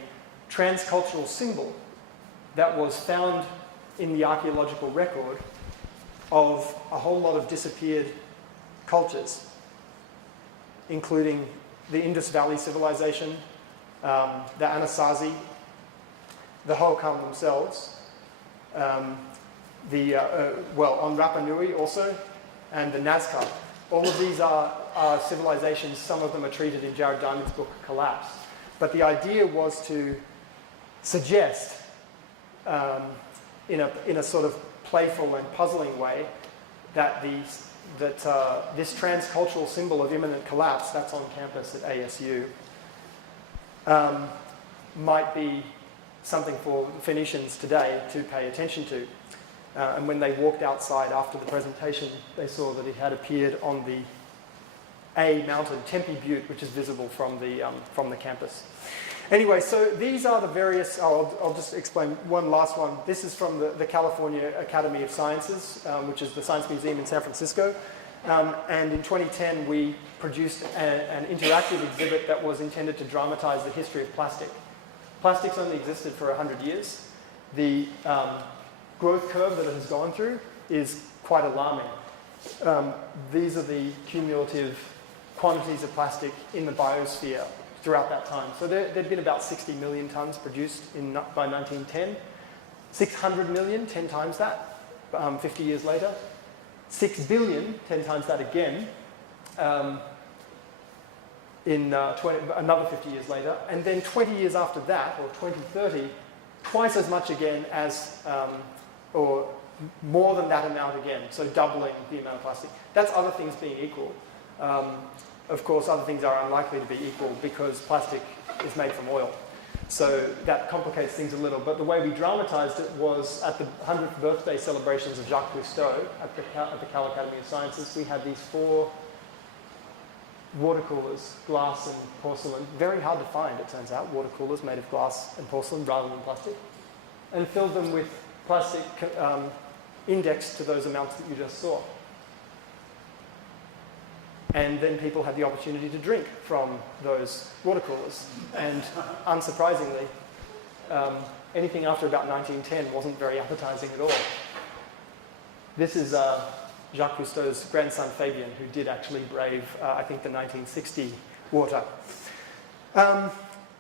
transcultural symbol that was found in the archaeological record of a whole lot of disappeared cultures, including the Indus Valley civilization, the Anasazi, the Hohokam themselves, on Rapa Nui also, and the Nazca. All of these are civilizations. Some of them are treated in Jared Diamond's book, Collapse. But the idea was to suggest in a sort of playful and puzzling way that this transcultural symbol of imminent collapse that's on campus at ASU might be something for Phoenicians today to pay attention to. And when they walked outside after the presentation, they saw that it had appeared on the A mountain, Tempe Butte, which is visible from the campus. Anyway, so these are the various, I'll just explain one last one. This is from the California Academy of Sciences, which is the Science Museum in San Francisco. And in 2010, we produced an interactive exhibit that was intended to dramatize the history of plastic. Plastics only existed for 100 years. The growth curve that it has gone through is quite alarming. These are the cumulative quantities of plastic in the biosphere throughout that time. So there'd been about 60 million tons produced by 1910. 600 million, 10 times that, 50 years later. 6 billion, 10 times that again, another 50 years later. And then 20 years after that, or 2030, twice as much again as, or more than that amount again, so doubling the amount of plastic. That's other things being equal. Of course, other things are unlikely to be equal because plastic is made from oil. So that complicates things a little. But the way we dramatized it was at the 100th birthday celebrations of Jacques Cousteau at the Cal Academy of Sciences. We had these 4 water coolers, glass and porcelain. Very hard to find, it turns out, water coolers made of glass and porcelain rather than plastic. And filled them with plastic indexed to those amounts that you just saw. And then people had the opportunity to drink from those water coolers. And unsurprisingly, anything after about 1910 wasn't very appetizing at all. This is Jacques Cousteau's grandson Fabien, who did actually brave, I think, the 1960 water.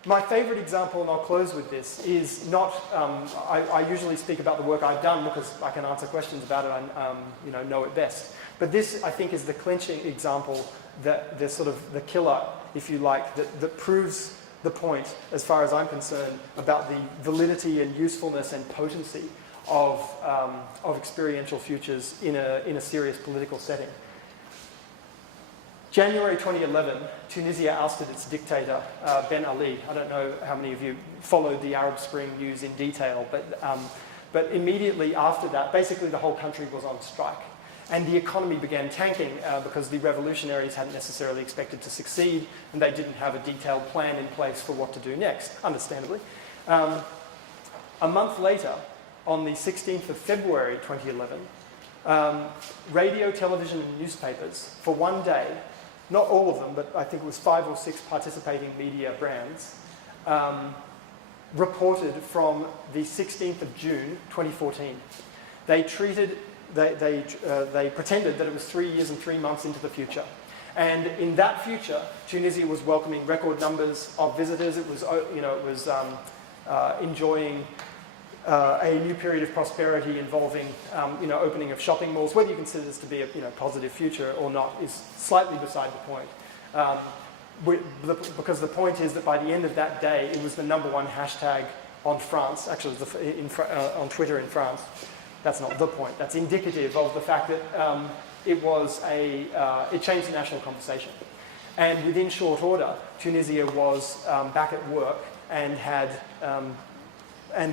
My favorite example, and I'll close with this, is not, I usually speak about the work I've done because I can answer questions about it and know it best. But this, I think, is the clinching example, the sort of the killer, if you like, that proves the point, as far as I'm concerned, about the validity and usefulness and potency of experiential futures in a serious political setting. January 2011, Tunisia ousted its dictator, Ben Ali. I don't know how many of you followed the Arab Spring news in detail, but immediately after that, basically the whole country was on strike. And the economy began tanking because the revolutionaries hadn't necessarily expected to succeed, and they didn't have a detailed plan in place for what to do next, understandably. A month later, on the 16th of February 2011, radio, television, and newspapers, for one day, not all of them, but I think it was 5 or 6 participating media brands, reported from the 16th of June 2014. They pretended that it was 3 years and 3 months into the future. And in that future, Tunisia was welcoming record numbers of visitors. It was, enjoying a new period of prosperity involving, opening of shopping malls. Whether you consider this to be a positive future or not is slightly beside the point. Because the point is that by the end of that day, it was the #1 hashtag on France. Actually, it was on Twitter in France. That's not the point. That's indicative of the fact that it changed the national conversation. And within short order, Tunisia was back at work and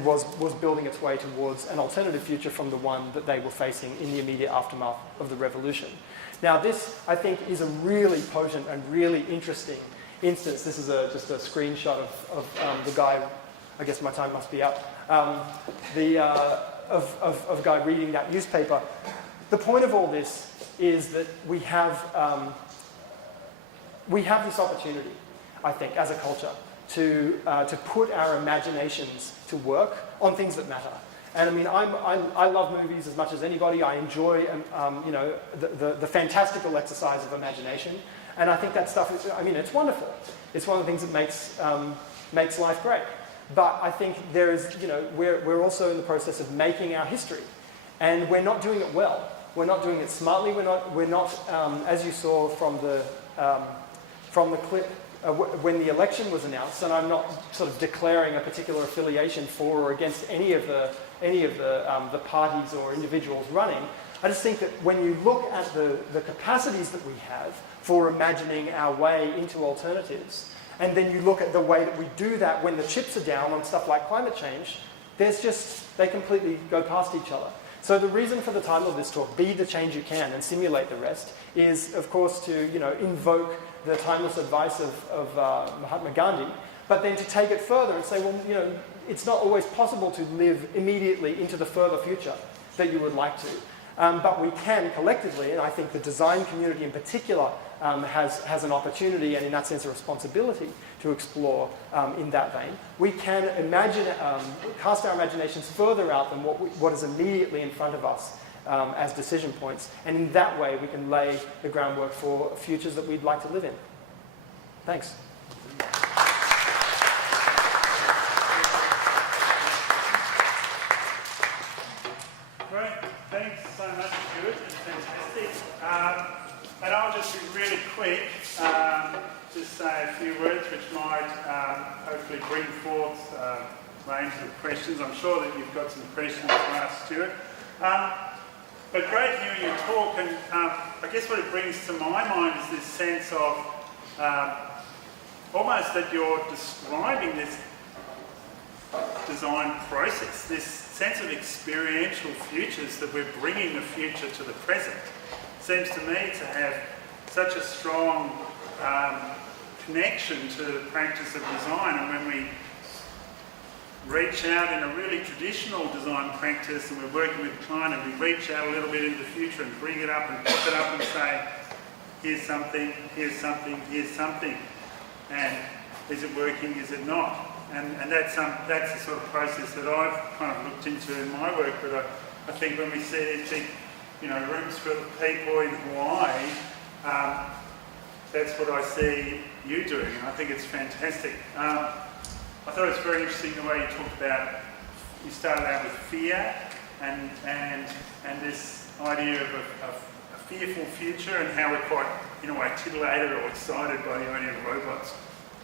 was building its way towards an alternative future from the one that they were facing in the immediate aftermath of the revolution. Now this, I think, is a really potent and really interesting instance. This is just a screenshot of the guy. I guess my time must be up. Of a guy reading that newspaper. The point of all this is that we have this opportunity, I think, as a culture, to put our imaginations to work on things that matter. And I mean, I love movies as much as anybody. I enjoy the fantastical exercise of imagination, and I think that stuff is, it's wonderful. It's one of the things that makes life great. But I think there is, we're also in the process of making our history, and we're not doing it well. We're not doing it smartly. We're not, as you saw from the clip, when the election was announced, and I'm not sort of declaring a particular affiliation for or against any of the any of the parties or individuals running. I just think that when you look at the capacities that we have for imagining our way into alternatives, and then you look at the way that we do that when the chips are down on stuff like climate change, they completely go past each other. So the reason for the title of this talk, Be the Change You Can and Simulate the Rest, is of course to invoke the timeless advice of Mahatma Gandhi, but then to take it further and say, well, it's not always possible to live immediately into the further future that you would like to. But we can collectively, and I think the design community in particular has an opportunity and in that sense a responsibility to explore in that vein. We can cast our imaginations further out than what is immediately in front of us as decision points, and in that way we can lay the groundwork for futures that we'd like to live in. Thanks. Great, thanks so much, Stuart. It's fantastic. And I'll just be really quick, just say a few words which might hopefully bring forth a range of questions. I'm sure that you've got some questions for us, Stuart. But great hearing you talk, and I guess what it brings to my mind is this sense of almost that you're describing this design process, this sense of experiential futures, that we're bringing the future to the present. Seems to me to have such a strong connection to the practice of design, and when we reach out in a really traditional design practice and we're working with a client and we reach out a little bit into the future and bring it up and pop it up and say, here's something, here's something, here's something, and is it working, is it not? And that's the sort of process that I've kind of looked into in my work. But I think when we see these big, rooms full of people in Hawaii, that's what I see you doing, and I think it's fantastic. I thought it was very interesting the way you talked about, you started out with fear and this idea of a fearful future, and how we're quite, in a way, titillated or excited by the idea of robots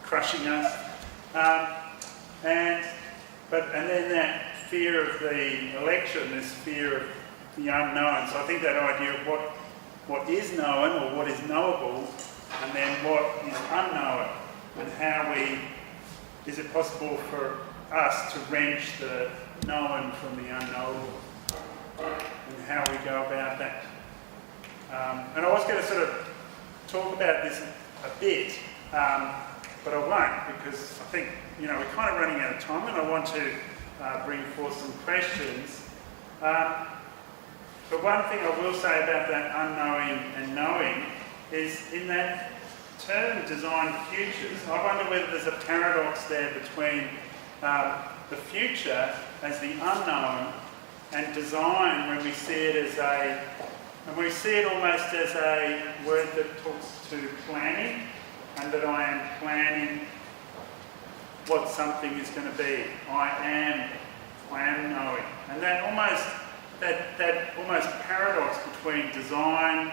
crushing us. And then that fear of the election, this fear of the unknown. So I think that idea of what is known or what is knowable, and then what is unknown, and how is it possible for us to wrench the known from the unknowable, and how we go about that. And I was going to sort of talk about this a bit, but I won't, because I think we're kind of running out of time, and I want to bring forth some questions. But one thing I will say about that unknowing and knowing is, in that term design futures, I wonder whether there's a paradox there between the future as the unknown and design when we see it almost as a word that talks to planning, and that I am planning what something is going to be. I am knowing. And that almost paradox between design,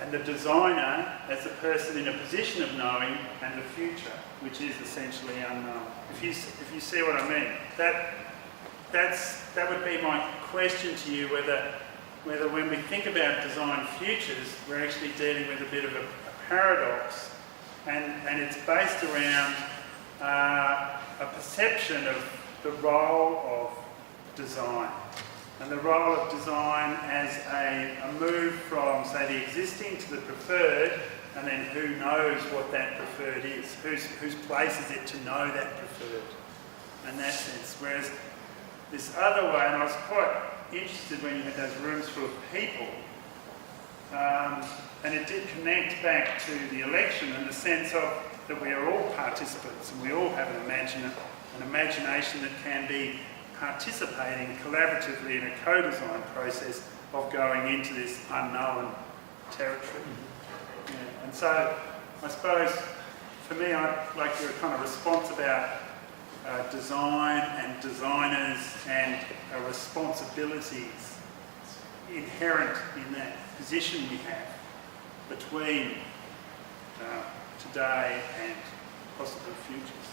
and the designer as the person in a position of knowing, and the future, which is essentially unknown. If you see what I mean, that would be my question to you, whether when we think about design futures, we're actually dealing with a bit of a paradox, and it's based around a perception of the role of design, and the role of design as a move from, say, the existing to the preferred, and then who knows what that preferred is, whose place is it to know that preferred, in that sense. Whereas this other way, and I was quite interested when you had those rooms full of people, and it did connect back to the election and the sense of that we are all participants, and we all have an imagination that can be participating collaboratively in a co-design process of going into this unknown territory. Yeah. And so I suppose for me, I'd like your kind of response about design and designers and responsibilities inherent in that position we have between today and possible futures.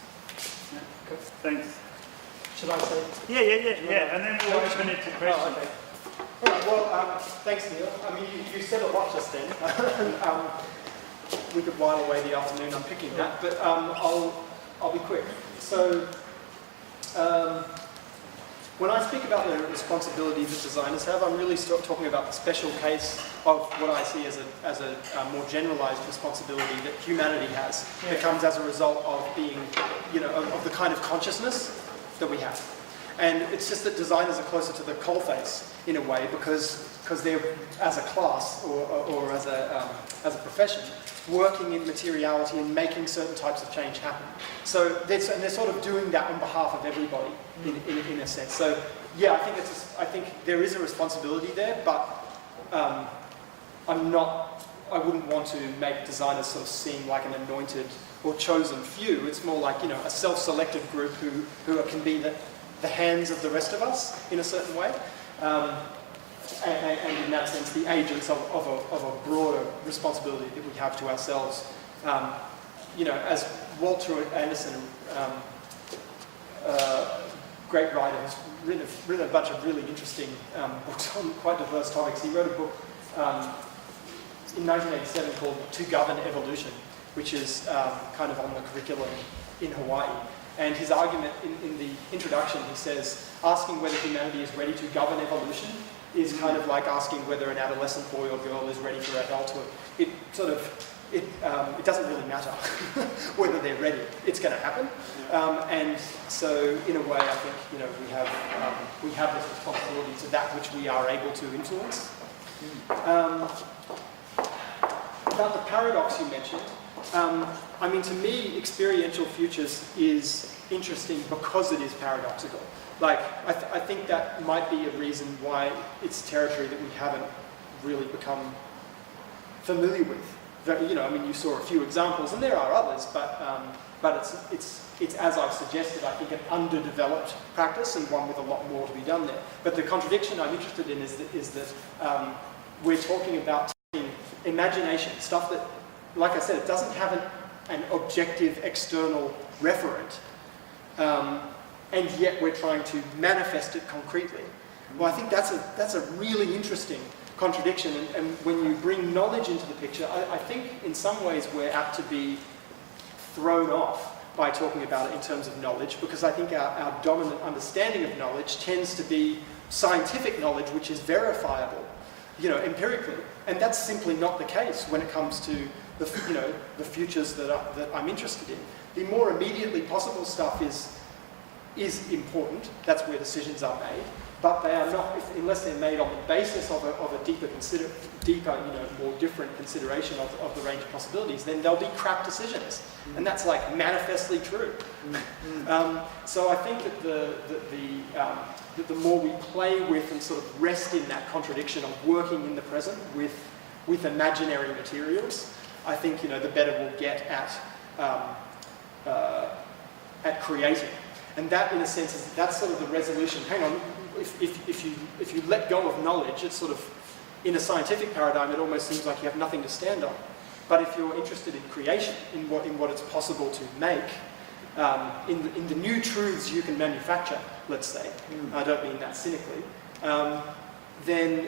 Yeah. Thanks. Should I say? Yeah. And then we'll open it to questions. Oh, okay. All right, well, thanks, Neil. I mean, you said a lot just then. We could while away the afternoon unpicking that, but I'll be quick. So, when I speak about the responsibility that designers have, I'm really talking about the special case of what I see as a more generalized responsibility that humanity has. That comes as a result of being, of the kind of consciousness that we have. And it's just that designers are closer to the coalface in a way because they're, as a class or as a profession, working in materiality and making certain types of change happen. So they're sort of doing that on behalf of everybody in a sense. So yeah, I think there is a responsibility there, but I wouldn't want to make designers sort of seem like an anointed or chosen few. It's more like, a self-selected group who can be the hands of the rest of us in a certain way. And in that sense, the agents of a broader responsibility that we have to ourselves. As Walter Anderson, great writer, has written a bunch of really interesting books on quite diverse topics. He wrote a book in 1987 called To Govern Evolution, which is kind of on the curriculum in Hawaii. And his argument in the introduction, he says, asking whether humanity is ready to govern evolution is kind of like asking whether an adolescent boy or girl is ready for adulthood. It doesn't really matter whether they're ready. It's going to happen. And so, in a way, I think we have this responsibility to that which we are able to influence. About the paradox you mentioned. To me, experiential futures is interesting because it is paradoxical. Like, I think that might be a reason why it's territory that we haven't really become familiar with. You saw a few examples, and there are others, but it's as I've suggested, I think, an underdeveloped practice and one with a lot more to be done there. But the contradiction I'm interested in is that we're talking about imagination, stuff that, like I said, it doesn't have an objective external referent, and yet we're trying to manifest it concretely. Well, I think that's a really interesting contradiction, and when you bring knowledge into the picture, I think in some ways we're apt to be thrown off by talking about it in terms of knowledge, because I think our dominant understanding of knowledge tends to be scientific knowledge, which is verifiable, empirically, and that's simply not the case when it comes to the futures that I'm interested in. The more immediately possible stuff is important. That's where decisions are made, but they are not, unless they're made on the basis of a deeper, more different consideration of the range of possibilities. Then they'll be crap decisions, and that's like manifestly true. So I think that the more we play with and sort of rest in that contradiction of working in the present with imaginary materials, I think the better we'll get at creating. And that, in a sense, that's sort of the resolution. Hang on, if you let go of knowledge, it's sort of, in a scientific paradigm, it almost seems like you have nothing to stand on. But if you're interested in creation, in what it's possible to make, in the new truths you can manufacture, let's say, I don't mean that cynically, then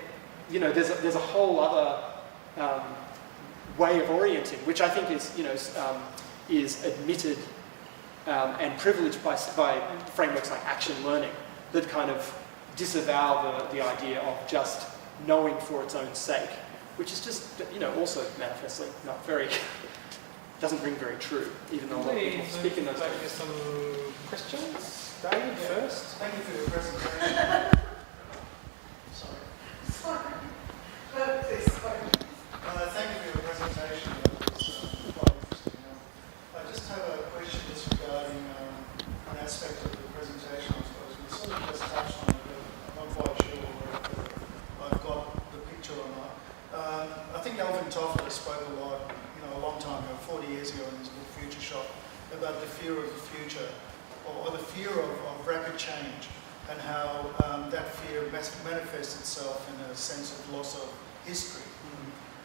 there's a whole other way of orienting, which I think is admitted and privileged by frameworks like action learning that kind of disavow the idea of just knowing for its own sake, which is just, also manifestly not very, doesn't ring very true, even though a lot of people speak in those terms. Some questions? David first. Thank you for your presentation. Sorry. Please, sorry. Thank you for your presentation. It was quite interesting. I just have a question just regarding an aspect of the presentation, I suppose. We sort of just touched on it, but I'm not quite sure whether I've got the picture or not. I think Alvin Toffler spoke a lot, a long time ago, 40 years ago in his book Future Shock, about the fear of the future, or the fear of rapid change, and how that fear manifests itself in a sense of loss of history.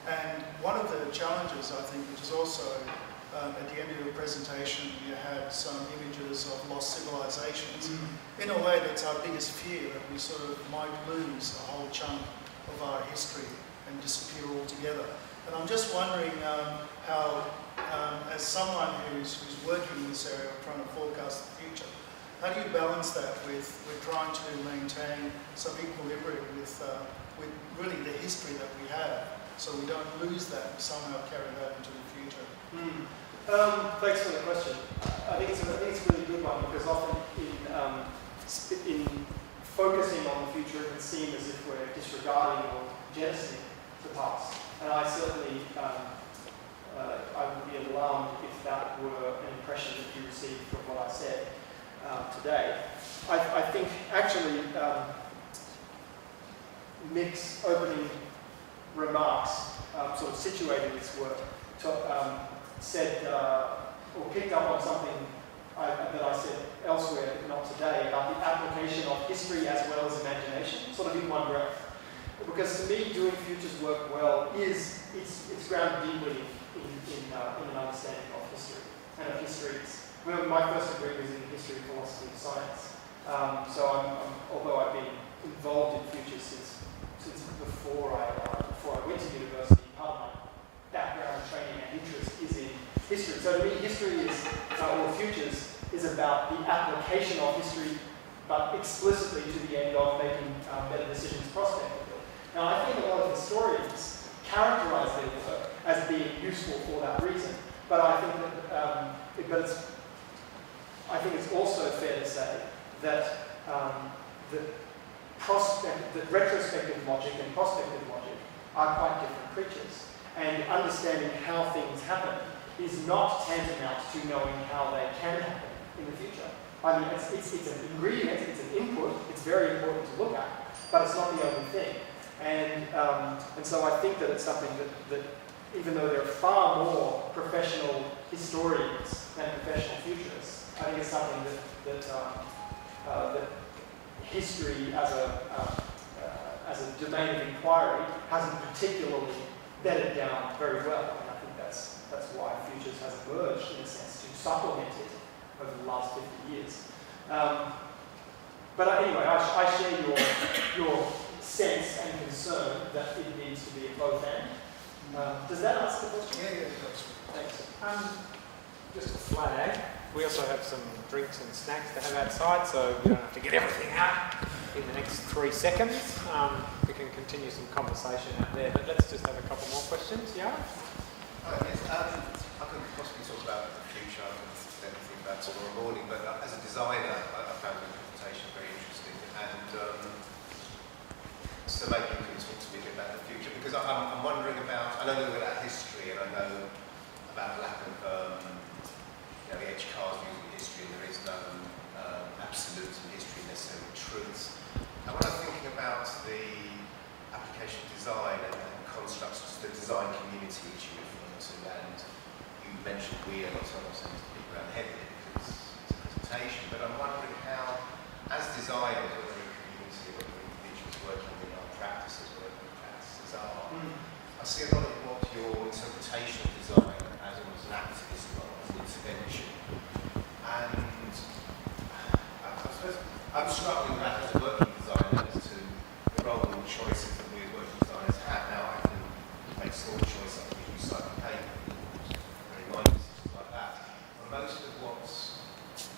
And one of the challenges, I think, which is also at the end of your presentation you had some images of lost civilizations. In a way, that's our biggest fear, that we sort of might lose a whole chunk of our history and disappear altogether. And I'm just wondering how, as someone who's working in this area, trying to forecast the future, how do you balance that with trying to maintain some equilibrium with really the history that we have, so we don't lose that and somehow carry that into the future? Thanks for the question. I think it's a really good one, because often in focusing on the future, it can seem as if we're disregarding or jettisoning the past. And I certainly, I would be alarmed if that were an impression that you received from what I said today. I think actually Mick's opening remarks sort of situated this work, said or picked up on something that I said elsewhere, but not today, about the application of history as well as imagination, sort of in one breath. Because to me, doing futures work well it's grounded deeply in an understanding of history and of histories. Well, my first degree was in history, philosophy, and science. So although I've been involved in futures since before I went to university, part of my background, training, and interest is in history. So to me, history is, or futures, is about the application of history, but explicitly to the end of making better decisions prospectively. Now, I think a lot of historians characterize their work as being useful for that reason, but I think that I think it's also fair to say that that retrospective logic and prospective logic are quite different creatures, and understanding how things happen is not tantamount to knowing how they can happen in the future. I mean, it's an ingredient, it's an input, it's very important to look at, but it's not the only thing. And so I think that it's something that even though there are far more professional historians than professional futurists, I think it's something that history as a domain of inquiry hasn't particularly bedded down very well. And I think that's why futures has emerged, in a sense, to supplement it over the last 50 years. But anyway, I share your sense and concern that it needs to be a both and. Does that answer the question? Yeah, it does. Thanks. Just a flag. We also have some drinks and snacks to have outside, so we don't have to get everything out in the next 3 seconds. We can continue some conversation out there, but let's just have a couple more questions. Yeah? Yes, I could possibly talk about the future. I could think about tomorrow morning, but as a designer, I found the presentation very interesting. And so maybe you can talk to me a bit about the future, because I'm wondering about, I know a little bit about history, and I know about the lack of the edge cards using history, and there is no absolutes in history, necessarily truths. And when I'm thinking about the application of design and constructs to the design community which you refer to, and you mentioned we, and also I'm saying to people around heavily because it's a presentation, but I'm wondering how, as designers, whether in community or whether individuals working in our practices, whatever the practices are, I see a lot of what your interpretation of design as almost an activist role, as an intervention. And I suppose I'm struggling with that as a working designer as to the role and choices that we as working designers have. Now I can make small choices, I can recycle paper, very minor decisions like that. But most of what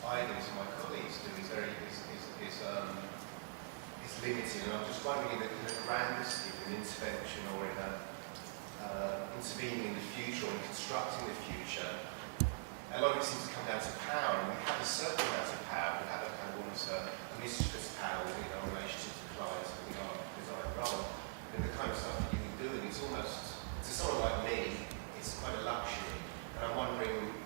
I do and my colleagues do is limited, and I'm just wondering in a grander scheme, an intervention or in a intervening in the future or in constructing the future, a lot of it seems to come down to power, and we have a certain amount of power. We have a kind of almost a mistress power within our relationship to clients and within our design role. And the kind of stuff that you've been doing, it's almost, to someone like me, it's quite a luxury. And I'm wondering,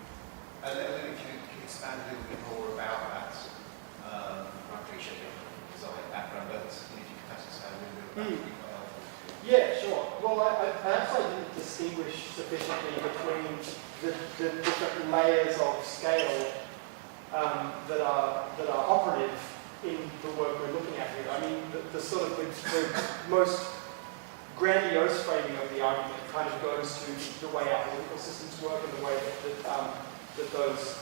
if you could expand a little bit more about that. I appreciate your design background, but if you could perhaps expand a little bit about that, would be quite helpful. Yeah, sure. Well, perhaps I didn't distinguish sufficiently between the different layers of scale that are operative in the work we're looking at here. I mean, the sort of the most grandiose framing of the argument kind of goes to the way our political systems work and the way that those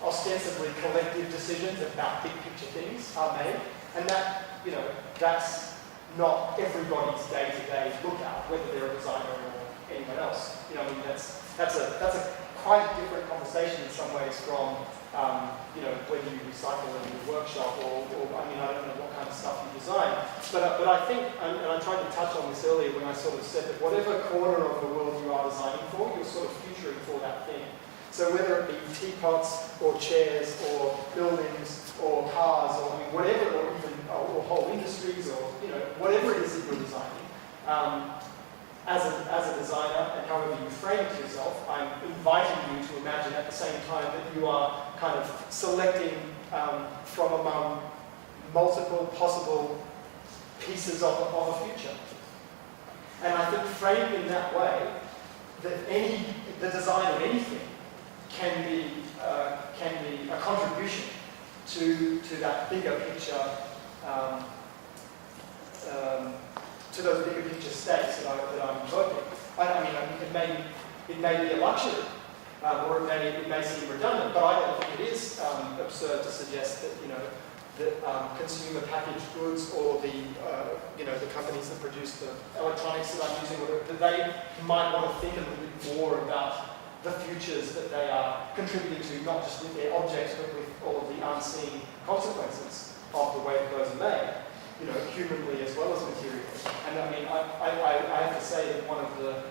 ostensibly collective decisions about big picture things are made. And that, you know, that's not everybody's day-to-day lookout, whether they're a designer or anyone else. You know, I mean, that's a quite a different conversation in some ways from, you know, whether you recycle in your workshop or I mean, I don't know what kind of stuff you design. But I think, and I tried to touch on this earlier when I sort of said that whatever corner of the world you are designing for, you're sort of futuring for that thing. So whether it be teapots or chairs or buildings or cars or I mean, whatever, or even or whole industries or you know whatever it is that you're designing, as a designer and however you frame it to yourself, I'm inviting you to imagine at the same time that you are kind of selecting from among multiple possible pieces of a future. And I think framed in that way, that the design of anything can be a contribution to that bigger picture, to those bigger picture states that I'm invoking. I mean, it may be a luxury, or it may seem redundant, but I don't think it is absurd to suggest that that consumer packaged goods or the the companies that produce the electronics that I'm using, that they might want to think a little bit more about the futures that they are contributing to, not just with their objects, but with all of the unseen consequences of the way that those are made, humanly as well as materially. And I mean, I have to say that one of the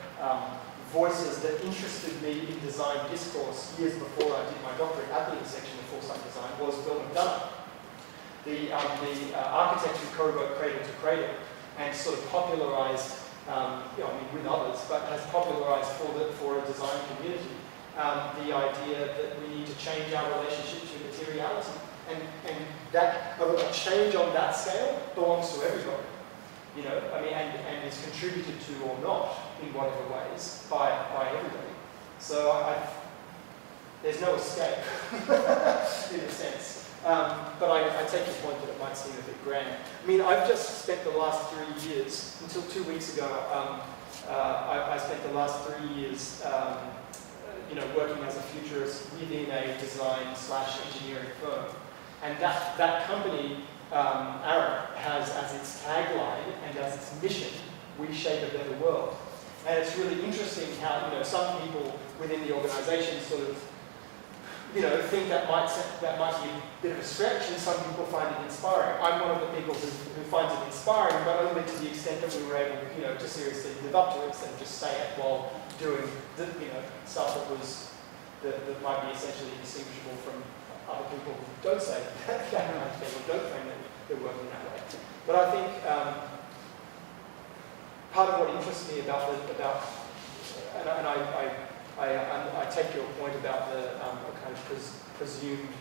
voices that interested me in design discourse years before I did my doctorate at the intersection of foresight design was Bill McDonough, the architect who co-wrote Cradle to Cradle and sort of popularized, with others, but has popularized for a design community the idea that we need to change our relationship to materiality. And that a change on that scale belongs to everybody, and is contributed to or not in whatever ways by everybody. So there's no escape in a sense. But I take your point that it might seem a bit grand. I mean, I've just spent the last 3 years, until 2 weeks ago, I spent the last 3 years, working as a futurist within a design/engineering firm. And that company, Arrow, has as its tagline and as its mission, "We shape a better world." And it's really interesting how, some people within the organization sort of, think that might be a bit of a stretch, and some people find it inspiring. I'm one of the people who finds it inspiring, but only to the extent that we were able, to seriously live up to it instead of just say it while doing, stuff that might be essentially indistinguishable from other people who don't say that kind of thing, or don't think that they're working that way. But I think part of what interests me I take your point about the kind of presumed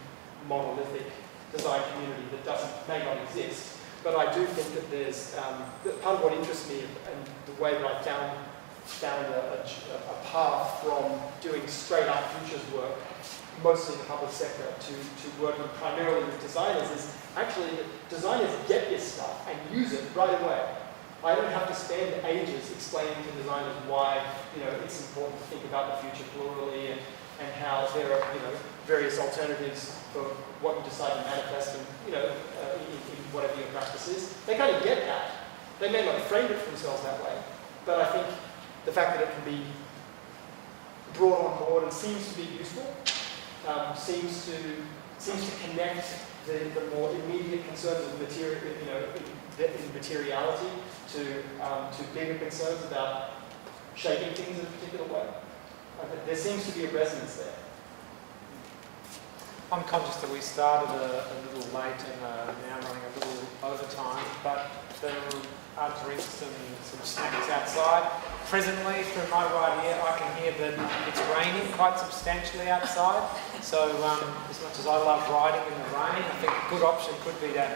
monolithic design community that may not exist, but I do think that there's part of what interests me and the way that I found a path from doing straight up futures work, mostly in the public sector, to working primarily with designers is actually that designers get this stuff and use it right away. I don't have to spend ages explaining to designers why it's important to think about the future plurally and how there are various alternatives for what you decide to manifest in whatever your practice is. They kind of get that. They may not have framed it for themselves that way, but I think the fact that it can be brought on board and seems to be useful, seems to connect the more immediate concerns of materiality to bigger concerns about shaping things in a particular way. There seems to be a resonance there. I'm conscious that we started a little late and now running a little over time, but there are drinks and some snacks outside. Presently, through my right ear, I can hear that it's raining quite substantially outside. So as much as I love riding in the rain, I think a good option could be to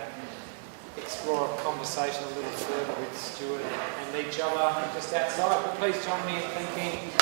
explore a conversation a little further with Stuart and each other just outside. But please join me in thanking